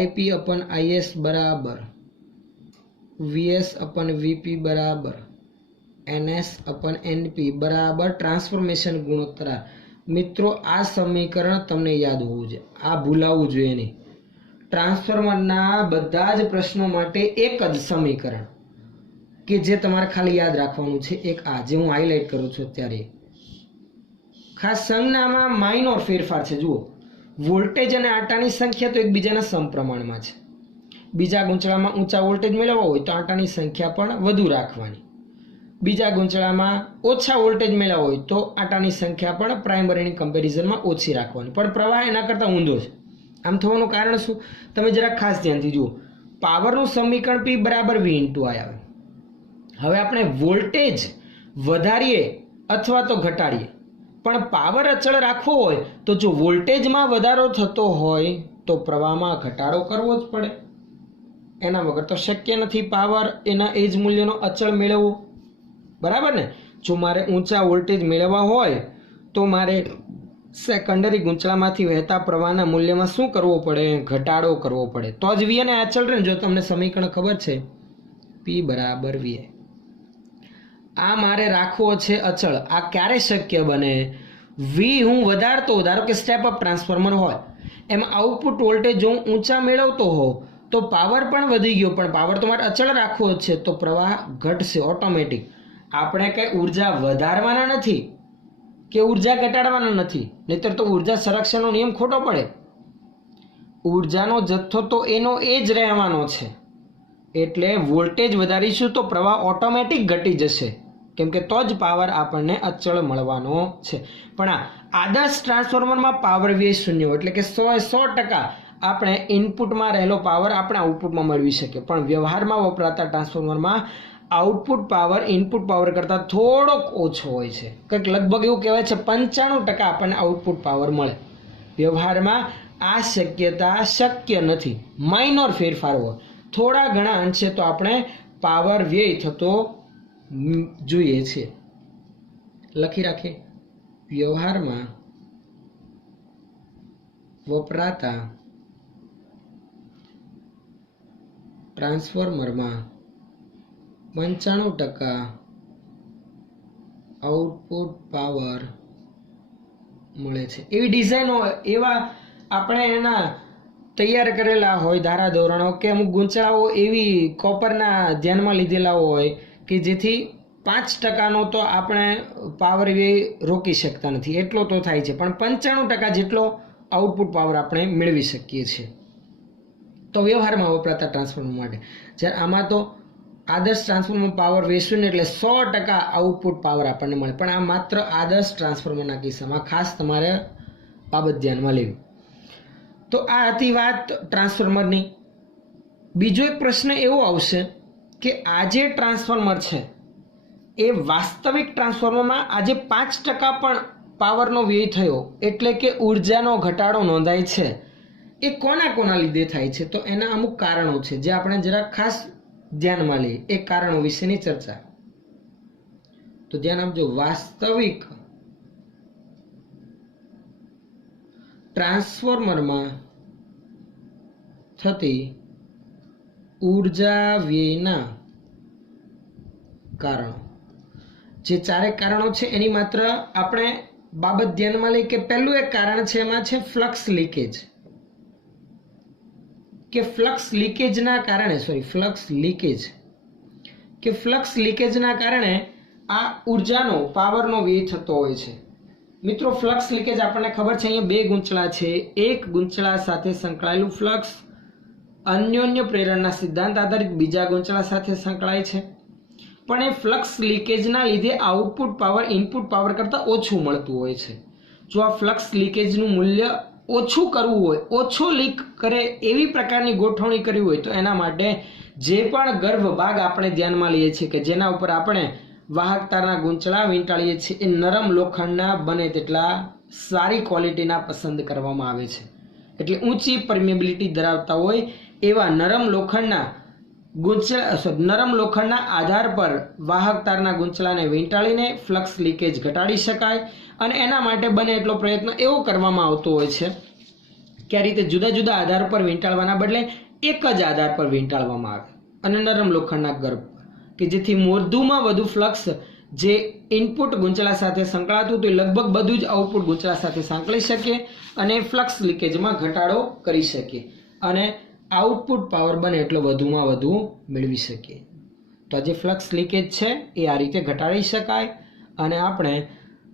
IP/IS બરાબર VS/VP બરાબર NS/NP બરાબર ટ્રાન્સફોર્મેશન ગુણોત્તર. મિત્રો આ સમીકરણ તમને યાદ હોવું જોઈએ, આ ભૂલાવવું જોઈએ નહીં. ટ્રાન્સફોર્મરના બધા જ પ્રશ્નો માટે એક જ સમીકરણ કે જે તમારે ખાલી યાદ રાખવાનું છે, એક આ જે હું હાઇલાઇટ કરું છું અત્યારે. ખાસ સંજ્ઞામાં માઇનોર ફેરફાર છે. જુઓ, વોલ્ટેજ અને આંટાની સંખ્યા તો એકબીજાના સમપ્રમાણમાં છે. બીજા ગૂંચળામાં ઊંચા વોલ્ટેજ મેળવવા હોય તો આંટાની સંખ્યા પણ વધુ રાખવાની. બીજા ગૂંચળામાં ઓછા વોલ્ટેજ મેળવવા હોય તો આંટાની સંખ્યા પણ પ્રાઇમરીની કમ્પેરિઝનમાં ઓછી રાખવાની. પણ પ્રવાહ એના કરતાં ઊંધો છે. આમ થવાનું કારણ શું? તમે જરાક ખાસ ધ્યાનથી જુઓ. પાવરનું સમીકરણ P બરાબર V × I આવે. હવે આપણે વોલ્ટેજ વધારીએ અથવા તો ઘટાડીએ, પણ પાવર અચળ રાખવો હોય તો જો વોલ્ટેજમાં વધારો થતો હોય તો પ્રવાહમાં ઘટાડો કરવો જ પડે. એના વગર તો શક્ય નથી પાવર એના એ જ મૂલ્યનો અચળ મેળવવો. બરાબર ને? જો મારે ઊંચા વોલ્ટેજ મેળવવા હોય તો મારે સેકન્ડરી ગૂંચળામાંથી વહેતા પ્રવાહના મૂલ્યમાં શું કરવો પડે? ઘટાડો કરવો પડે. તો જ V અને અચળ રહે. જો તમને સમીકરણ ખબર છે P બરાબર VI, આ મારે રાખવો છે અચળ. આ ક્યારે શક્ય બને? V હું વધારતો, ધારો કે સ્ટેપ અપ ટ્રાન્સફોર્મર હોય, એમાં આઉટપુટ વોલ્ટેજ જો હું ઊંચા મેળવતો હોઉં તો પાવર પણ વધી ગયો, પણ પાવર તો મારે અચળ રાખવો જ છે, તો પ્રવાહ ઘટશે ઓટોમેટિક. આપણે કંઈ ઉર્જા વધારવાના નથી કે ઉર્જા ઘટાડવાના નથી, નહીતર તો ઉર્જા સંરક્ષણનો નિયમ ખોટો પડે. ઉર્જાનો જથ્થો તો એનો એ જ રહેવાનો છે, એટલે વોલ્ટેજ વધારીશું તો પ્રવાહ ઓટોમેટિક ઘટી જશે, કેમ કે તો જ પાવર આપણને અચળ મળવાનો છે. પણ આ આદર્શ ટ્રાન્સફોર્મરમાં પાવર વ્યય 0, એટલે કે 100% આપણે ઇનપુટમાં રહેલો પાવર આપણે આઉટપુટમાં મેળવી શકીએ. પણ વ્યવહારમાં વપરાતા ટ્રાન્સફોર્મરમાં આઉટપુટ પાવર ઇનપુટ પાવર કરતાં થોડોક ઓછો હોય છે. કંઈક લગભગ એવું કહેવાય છે 95% આપણને આઉટપુટ પાવર મળે. વ્યવહારમાં આ શક્યતા શક્ય નથી. માઇનોર ફેરફાર હોય, થોડા ઘણા અંશે તો આપણે પાવર વ્યય થતો જોઈએ છે. લખી રાખીએ. વ્યવહારમાં વપરાતા ટ્રાન્સફોર્મરમાં 95% આઉટપુટ પાવર મળે છે. એવી ડિઝાઇનો, એવા આપણે એના તૈયાર કરેલા હોય ધારા ધોરણો કે અમુક ગૂંચળાઓ એવી કોપરના ધ્યાનમાં લીધેલા હોય કે જેથી 5%નો તો આપણે પાવર વ્યય રોકી શકતા નથી, એટલો તો થાય છે, પણ 95% જેટલો આઉટપુટ પાવર આપણે મેળવી શકીએ છીએ. તો વ્યવહારમાં વપરાતા ટ્રાન્સફોર્મર માટે જ્યારે આમાં તો આદર્શ ટ્રાન્સફોર્મર પાવર વેચશું ને એટલે 100% આઉટપુટ પાવર આપણને મળે. પણ આ માત્ર આદર્શ ટ્રાન્સફોર્મરના કિસ્સામાં, ખાસ તમારે બાબત ધ્યાનમાં લેવી. તો આ હતી વાત ટ્રાન્સફોર્મરની. બીજો એક પ્રશ્ન એવો આવશે કે આ જે ટ્રાન્સફોર્મર છે એ વાસ્તવિક ટ્રાન્સફોર્મરમાં આજે 5% પણ પાવરનો વ્યય થયો એટલે કે ઉર્જાનો ઘટાડો નોંધાય છે, એ કોના લીધે થાય છે? તો એના અમુક કારણો છે જે આપણે જરા ખાસ ધ્યાનમાં લઈએ. એ કારણો વિશેની ચર્ચા. તો ધ્યાન આપજો. વાસ્તવિક ટ્રાન્સફોર્મરમાં થતી ઉર્જા વ્યયના કારણો, જે ચારેક કારણો છે એની માત્ર આપણે બાબત ધ્યાનમાં લઈએ કે પહેલું એક કારણ છે એમાં છે ફ્લક્સ લીકેજ, કે ફ્લક્સ લીકેજના કારણે આ ઉર્જાનો પાવરનો વ્યય થતો હોય છે. મિત્રો, ફ્લક્સ લીકેજ આપણને ખબર છે, અહીંયા બે ગૂંચળા છે. એક ગૂંચળા સાથે સંકળાયેલું ફ્લક્સ અન્યોન્ય પ્રેરણના સિદ્ધાંત આધારિત બીજા ગૂંચળા સાથે સંકળાય છે, પણ એ ફ્લક્સ લીકેજના લીધે આઉટપુટ પાવર ઇનપુટ પાવર કરતાં ઓછું મળતું હોય છે. જો આ ફ્લક્સ લીકેજનું મૂલ્ય ઓછું કરવું હોય, ઓછો લીક કરે એવી પ્રકારની ગોઠવણી કરવી હોય તો એના માટે જે પણ ગર્ભ ભાગ આપણે ધ્યાનમાં લઈએ છીએ કે જેના ઉપર આપણે વાહક તારના ગૂંચળા વીંટાળીએ છીએ એ નરમ લોખંડના બને તેટલા સારી ક્વોલિટીના પસંદ કરવામાં આવે છે. એટલે ઊંચી પરમિએબિલિટી ધરાવતા હોય એવા નરમ લોખંડના આધાર પર વાહક તારના ગૂંચળાને વીંટાળીને ફ્લક્સ લીકેજ ઘટાડી શકાય. અને એના માટે બને એટલો પ્રયત્ન એવો કરવામાં આવતો હોય છે કે આ રીતે જુદા જુદા આધાર પર વીંટાળવાના બદલે એક જ આધાર પર વીંટાળવામાં આવે અને નરમ લોખંડના ગર્ભ પર, કે જેથી વધુમાં વધુ ફ્લક્સ જે ઇનપુટ ગૂંચળા સાથે સંકળાતું હતું લગભગ બધું જ આઉટપુટ ગૂંચળા સાથે સાંકળી શકીએ અને ફ્લક્સ લીકેજમાં ઘટાડો કરી શકીએ અને આઉટપુટ પાવર બને એટલો વધુમાં વધુ મેળવી શકીએ. તો આ જે ફ્લક્સ લીકેજ છે એ આ રીતે ઘટાડી શકાય અને આપણે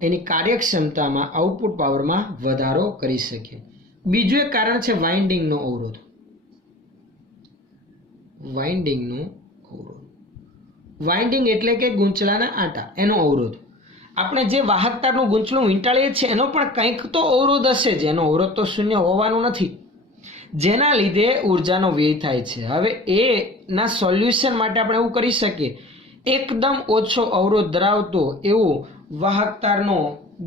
એની કાર્યક્ષમતામાં આઉટપુટ પાવરમાં વધારો કરી શકીએ. બીજું એક કારણ છે વાઇન્ડિંગનો અવરોધ. વાઇન્ડિંગ એટલે કે ગૂંચળાના આંટા, એનો અવરોધ. આપણે જે વાહક તારનું ગૂંચળું વીંટાળીએ છીએ એનો પણ કંઈક તો અવરોધ હશે જ, એનો અવરોધ તો શૂન્ય હોવાનું નથી, જેના લીધે ઉર્જાનો વ્યય થાય છે. હવે એના સોલ્યુશન માટે આપણે એવું કરી શકીએ, એકદમ ઓછો અવરોધ ધરાવતો એવું વાહક તારનો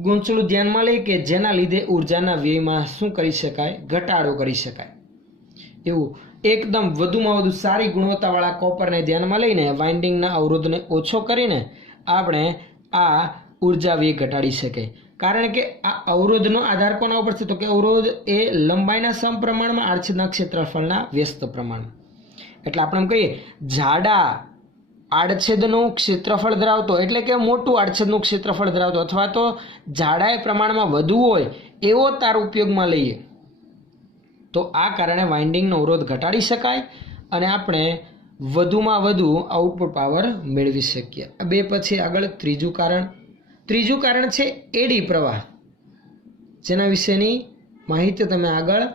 ગૂંચળું ધ્યાનમાં લઈએ કે જેના લીધે ઉર્જાના વ્યયમાં શું કરી શકાય? ઘટાડો કરી શકાય. એવું એકદમ વધુમાં વધુ સારી ગુણવત્તાવાળા કોપરને ધ્યાનમાં લઈને વાઇન્ડિંગના અવરોધને ઓછો કરીને આપણે આ ઉર્જા વ્યય ઘટાડી શકાય. કારણ કે આ અવરોધનો આધાર કોના ઉપર છે? તો કે અવરોધ એ લંબાઈના સમપ્રમાણમાં આડછેદના ક્ષેત્રફળના વ્યસ્ત પ્રમાણમાં. એટલે આપણે એમ કહીએ જાડા આડછેદનું ક્ષેત્રફળ ધરાવતો એટલે કે મોટું આડછેદનું ક્ષેત્રફળ ધરાવતો અથવા તો જાડાઈ પ્રમાણમાં વધુ હોય એવો તાર ઉપયોગમાં લઈએ તો આ કારણે વાઇન્ડિંગનો અવરોધ ઘટાડી શકાય અને આપણે વધુમાં વધુ આઉટપુટ પાવર મેળવી શકીએ. બે પછી આગળ ત્રીજું કારણ છે એડી પ્રવાહ, જેના વિશેની માહિતી તમે આગળ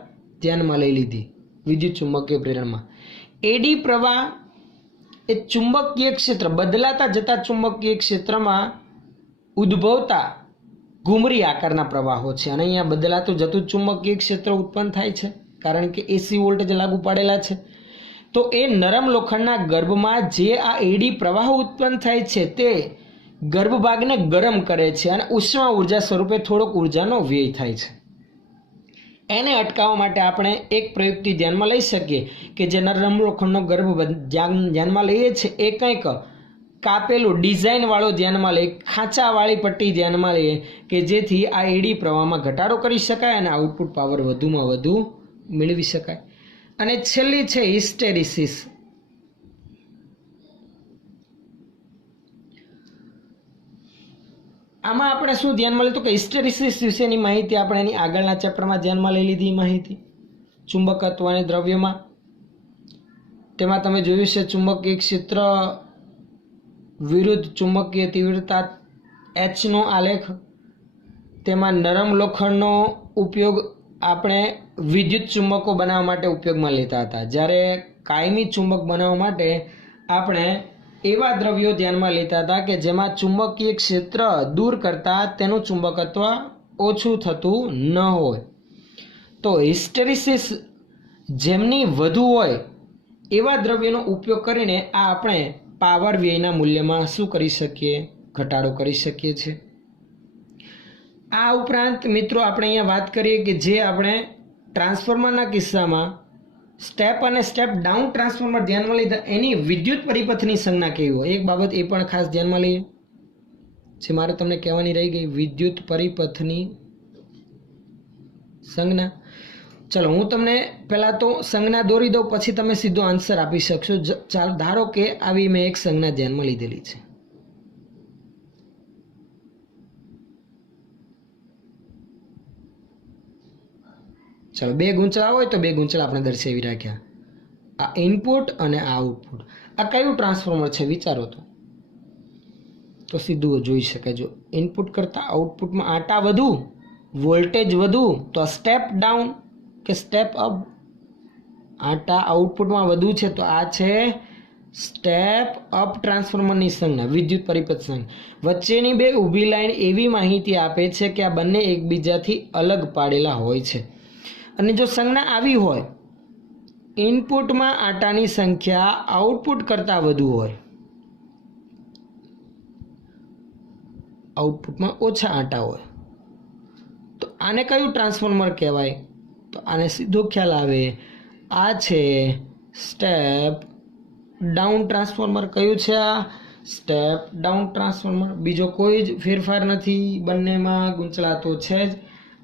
ધ્યાનમાં લઈ લીધી વિદ્યુત ચુંબકીય પ્રેરણમાં. એડી પ્રવાહ એ ચુંબકીય ક્ષેત્ર, બદલાતા જતા ચુંબકીય ક્ષેત્રમાં ઉદ્ભવતા ઘૂમરી આકારના પ્રવાહો છે અને અહીંયા બદલાતું જતું ચુંબકીય ક્ષેત્ર ઉત્પન્ન થાય છે કારણ કે એસી વોલ્ટેજ લાગુ પાડેલા છે. તો એ નરમ લોખંડના ગર્ભમાં જે આ એડી પ્રવાહ ઉત્પન્ન થાય છે તે ગર્ભભાગને ગરમ કરે છે અને ઉષ્મા ઉર્જા સ્વરૂપે થોડોક ઉર્જાનો વ્યય થાય છે. એને અટકાવવા માટે આપણે એક પ્રયુક્તિ ધ્યાનમાં લઈ શકીએ કે જે નરમ લોખંડનો ગર્ભ ધ્યાનમાં લઈએ છીએ એ કંઈક કાપેલું ડિઝાઇનવાળો ધ્યાનમાં લઈએ, ખાંચાવાળી પટ્ટી ધ્યાનમાં લઈએ કે જેથી આ એડી પ્રવાહમાં ઘટાડો કરી શકાય અને આઉટપુટ પાવર વધુમાં વધુ મેળવી શકાય. અને છેલ્લી છે હિસ્ટેરિસિસ. આમાં આપણે શું ધ્યાનમાં લીધું કે હિસ્ટેરિસિસ વિશેની માહિતી આપણે એની આગળના ચેપ્ટરમાં ધ્યાનમાં લઈ લીધી. માહિતી ચુંબકત્વ અને દ્રવ્યમાં તેમાં તમે જોયું છે ચુંબકીય ક્ષેત્ર વિરુદ્ધ ચુંબકીય તીવ્રતા Hનો આલેખ. તેમાં નરમ લોખંડનો ઉપયોગ આપણે વિદ્યુત ચુંબકો બનાવવા માટે ઉપયોગમાં લેતા હતા, જ્યારે કાયમી ચુંબક બનાવવા માટે આપણે એવા દ્રવ્યો ધ્યાનમાં લેતા હતા કે જેમાં ચુંબકીય ક્ષેત્ર દૂર કરતાં તેનું ચુંબકત્વ ઓછું થતું ન હોય. તો હિસ્ટેરિસિસ જેમની વધુ હોય એવા દ્રવ્યનો ઉપયોગ કરીને આ આપણે પાવર વ્યયના મૂલ્યમાં શું કરી શકીએ? ઘટાડો કરી શકીએ છીએ. આ ઉપરાંત મિત્રો આપણે અહીંયા વાત કરીએ કે જે આપણે ટ્રાન્સફોર્મરના કિસ્સામાં સ્ટેપ અને સ્ટેપ ડાઉન ટ્રાન્સફોર્મર ધ્યાનમાં લીધા, એની વિદ્યુત પરિપથની સંજ્ઞા કેવી હોય? એક બાબત એ પણ ખાસ ધ્યાનમાં લઈએ જે મારે તમને કહેવાની રહી ગઈ, વિદ્યુત પરિપથની સંજ્ઞા. ચલો હું તમને પહેલાં તો સંજ્ઞા દોરી દઉં, પછી તમે સીધો આન્સર આપી શકશો. ચાલો ધારો કે આવી મેં એક સંજ્ઞા ધ્યાનમાં લીધેલી છે. ચલો બે ગૂંચળા હોય તો બે ગૂંચળા આપણે દર્શાવી રાખ્યા. આ ઇનપુટ અને આ આઉટપુટ. આ કયું ટ્રાન્સફોર્મર છે વિચારો તો સીધું જોઈ શકાય. જો ઇનપુટ કરતાં આઉટપુટમાં આટા વધુ, વોલ્ટેજ વધુ, તો આ સ્ટેપ ડાઉન કે સ્ટેપ અપ. આટા આઉટપુટમાં વધુ છે તો આ છે સ્ટેપ અપ ટ્રાન્સફોર્મરની સંજ્ઞા, વિદ્યુત પરિપથ સંજ્ઞા. વચ્ચેની બે ઊભી લાઈન એવી માહિતી આપે છે કે આ બંને એકબીજાથી અલગ પાડેલા હોય છે. અને જો સંજ્ઞા આવી હોય, ઇનપુટમાં આટાની સંખ્યા આઉટપુટ કરતાં વધુ હોય, આઉટપુટમાં ઓછા આટા હોય, તો આને કયું ટ્રાન્સફોર્મર કહેવાય? તો આને સીધો ખ્યાલ આવે, આ છે સ્ટેપ ડાઉન ટ્રાન્સફોર્મર. કયું છે આ? Step down transformer. બીજો કોઈ જ ફેરફાર નથી, બંનેમાં ગૂંચળા તો છે જ.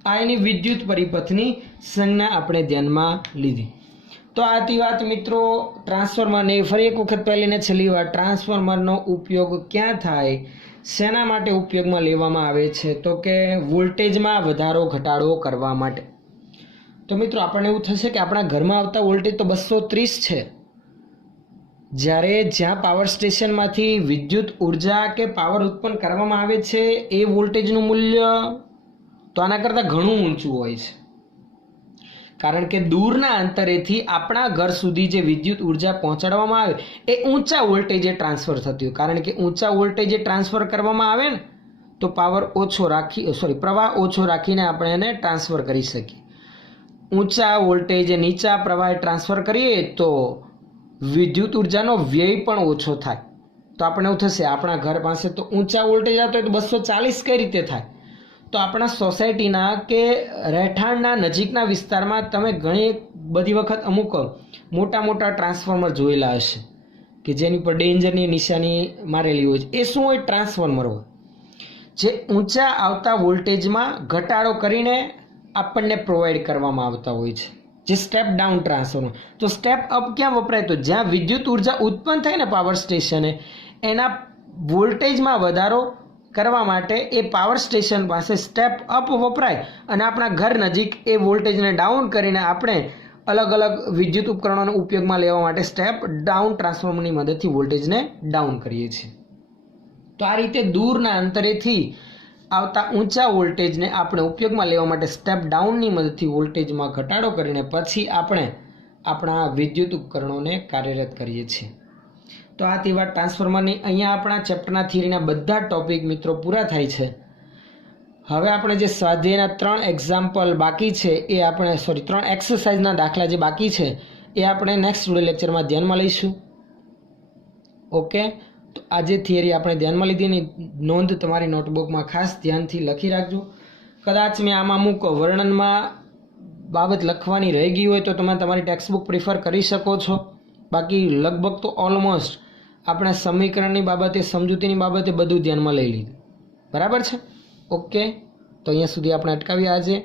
આ એની વિદ્યુત પરિપથની સંજ્ઞા આપણે ધ્યાનમાં લીધી. તો આ હતી વાત મિત્રો ટ્રાન્સફોર્મરની. ફરી એક વખત પહેલી ને છેલ્લી વાર, ટ્રાન્સફોર્મરનો ઉપયોગ ક્યાં થાય, શેના માટે ઉપયોગમાં લેવામાં આવે છે? તો કે વોલ્ટેજમાં વધારો ઘટાડો કરવા માટે. તો મિત્રો આપણને એવું થશે કે આપણા ઘરમાં આવતા વોલ્ટેજ તો 230 છે, જ્યારે જ્યાં પાવર સ્ટેશનમાંથી વિદ્યુત ઉર્જા કે પાવર ઉત્પન્ન કરવામાં આવે છે એ વોલ્ટેજનું મૂલ્ય તો આના કરતાં ઘણું ઊંચું હોય છે. કારણ કે દૂરના અંતરેથી આપણા ઘર સુધી જે વિદ્યુત ઉર્જા પહોંચાડવામાં આવે એ ઊંચા વોલ્ટેજે ટ્રાન્સફર થતી હોય. કારણ કે ઊંચા વોલ્ટેજે ટ્રાન્સફર કરવામાં આવે ને તો પ્રવાહ ઓછો રાખીને આપણે એને ટ્રાન્સફર કરી શકીએ. ઊંચા વોલ્ટેજે નીચા પ્રવાહે ટ્રાન્સફર કરીએ તો વિદ્યુત ઉર્જાનો વ્યય પણ ઓછો થાય. તો આપણે એવું થશે, આપણા ઘર પાસે તો ઊંચા વોલ્ટેજ આવતો હોય તો 240 કઈ રીતે થાય? તો આપણા સોસાયટીના કે રહેઠાણના નજીકના વિસ્તારમાં તમે ઘણી બધી વખત અમુક મોટા મોટા ટ્રાન્સફોર્મર જોયેલા હશે કે જેની પર ડેન્જરની નિશાની મારેલી હોય છે. એ શું હોય? ટ્રાન્સફોર્મર હોય જે ઊંચા આવતા વોલ્ટેજમાં ઘટાડો કરીને આપણને પ્રોવાઈડ કરવામાં આવતા હોય છે, જે સ્ટેપ ડાઉન ટ્રાન્સફોર્મર. તો સ્ટેપ અપ ક્યાં વપરાય? તો જ્યાં વિદ્યુત ઉર્જા ઉત્પન્ન થાય ને પાવર સ્ટેશને, એના વોલ્ટેજમાં વધારો કરવા માટે એ પાવર સ્ટેશન પાસે સ્ટેપ અપ વપરાય અને આપણા ઘર નજીક એ વોલ્ટેજને ડાઉન કરીને આપણે અલગ અલગ વિદ્યુત ઉપકરણોનો ઉપયોગમાં લેવા માટે સ્ટેપ ડાઉન ટ્રાન્સફોર્મરની મદદથી વોલ્ટેજને ડાઉન કરીએ છીએ. તો આ રીતે દૂરના અંતરેથી આવતા ઊંચા વોલ્ટેજને આપણે ઉપયોગમાં લેવા માટે સ્ટેપ ડાઉનની મદદથી વોલ્ટેજમાં ઘટાડો કરીને પછી આપણે આપણા વિદ્યુત ઉપકરણોને કાર્યરત કરીએ છીએ. તો આ હતી વાત ટ્રાન્સફોર્મરની. અહીંયા આપણા ચેપ્ટરના થિયરીના બધા ટોપિક મિત્રો પૂરા થાય છે. હવે આપણે જે સ્વાધ્યાયના 3 એક્ઝામ્પલ બાકી છે એ આપણે 3 એક્સરસાઇઝના દાખલા જે બાકી છે એ આપણે નેક્સ્ટ વિડિયો લેક્ચરમાં ધ્યાનમાં લઈશું. ઓકે, તો આજે થિયરી આપણે ધ્યાનમાં લીધી એની નોંધ તમારી નોટબુકમાં ખાસ ધ્યાનથી લખી રાખજો. કદાચ મેં આમાં અમુક વર્ણનમાં બાબત લખવાની રહી ગઈ હોય તો તમે તમારી ટેક્સ્ટબુક પ્રિફર કરી શકો છો. બાકી લગભગ તો ઓલમોસ્ટ આપણે સમીકરણની બાબતે, સમજૂતીની બાબતે બધું ધ્યાનમાં લઈ લીધું. બરાબર છે? ઓકે, તો અહીંયા સુધી આપણે અટકાવીએ આજે.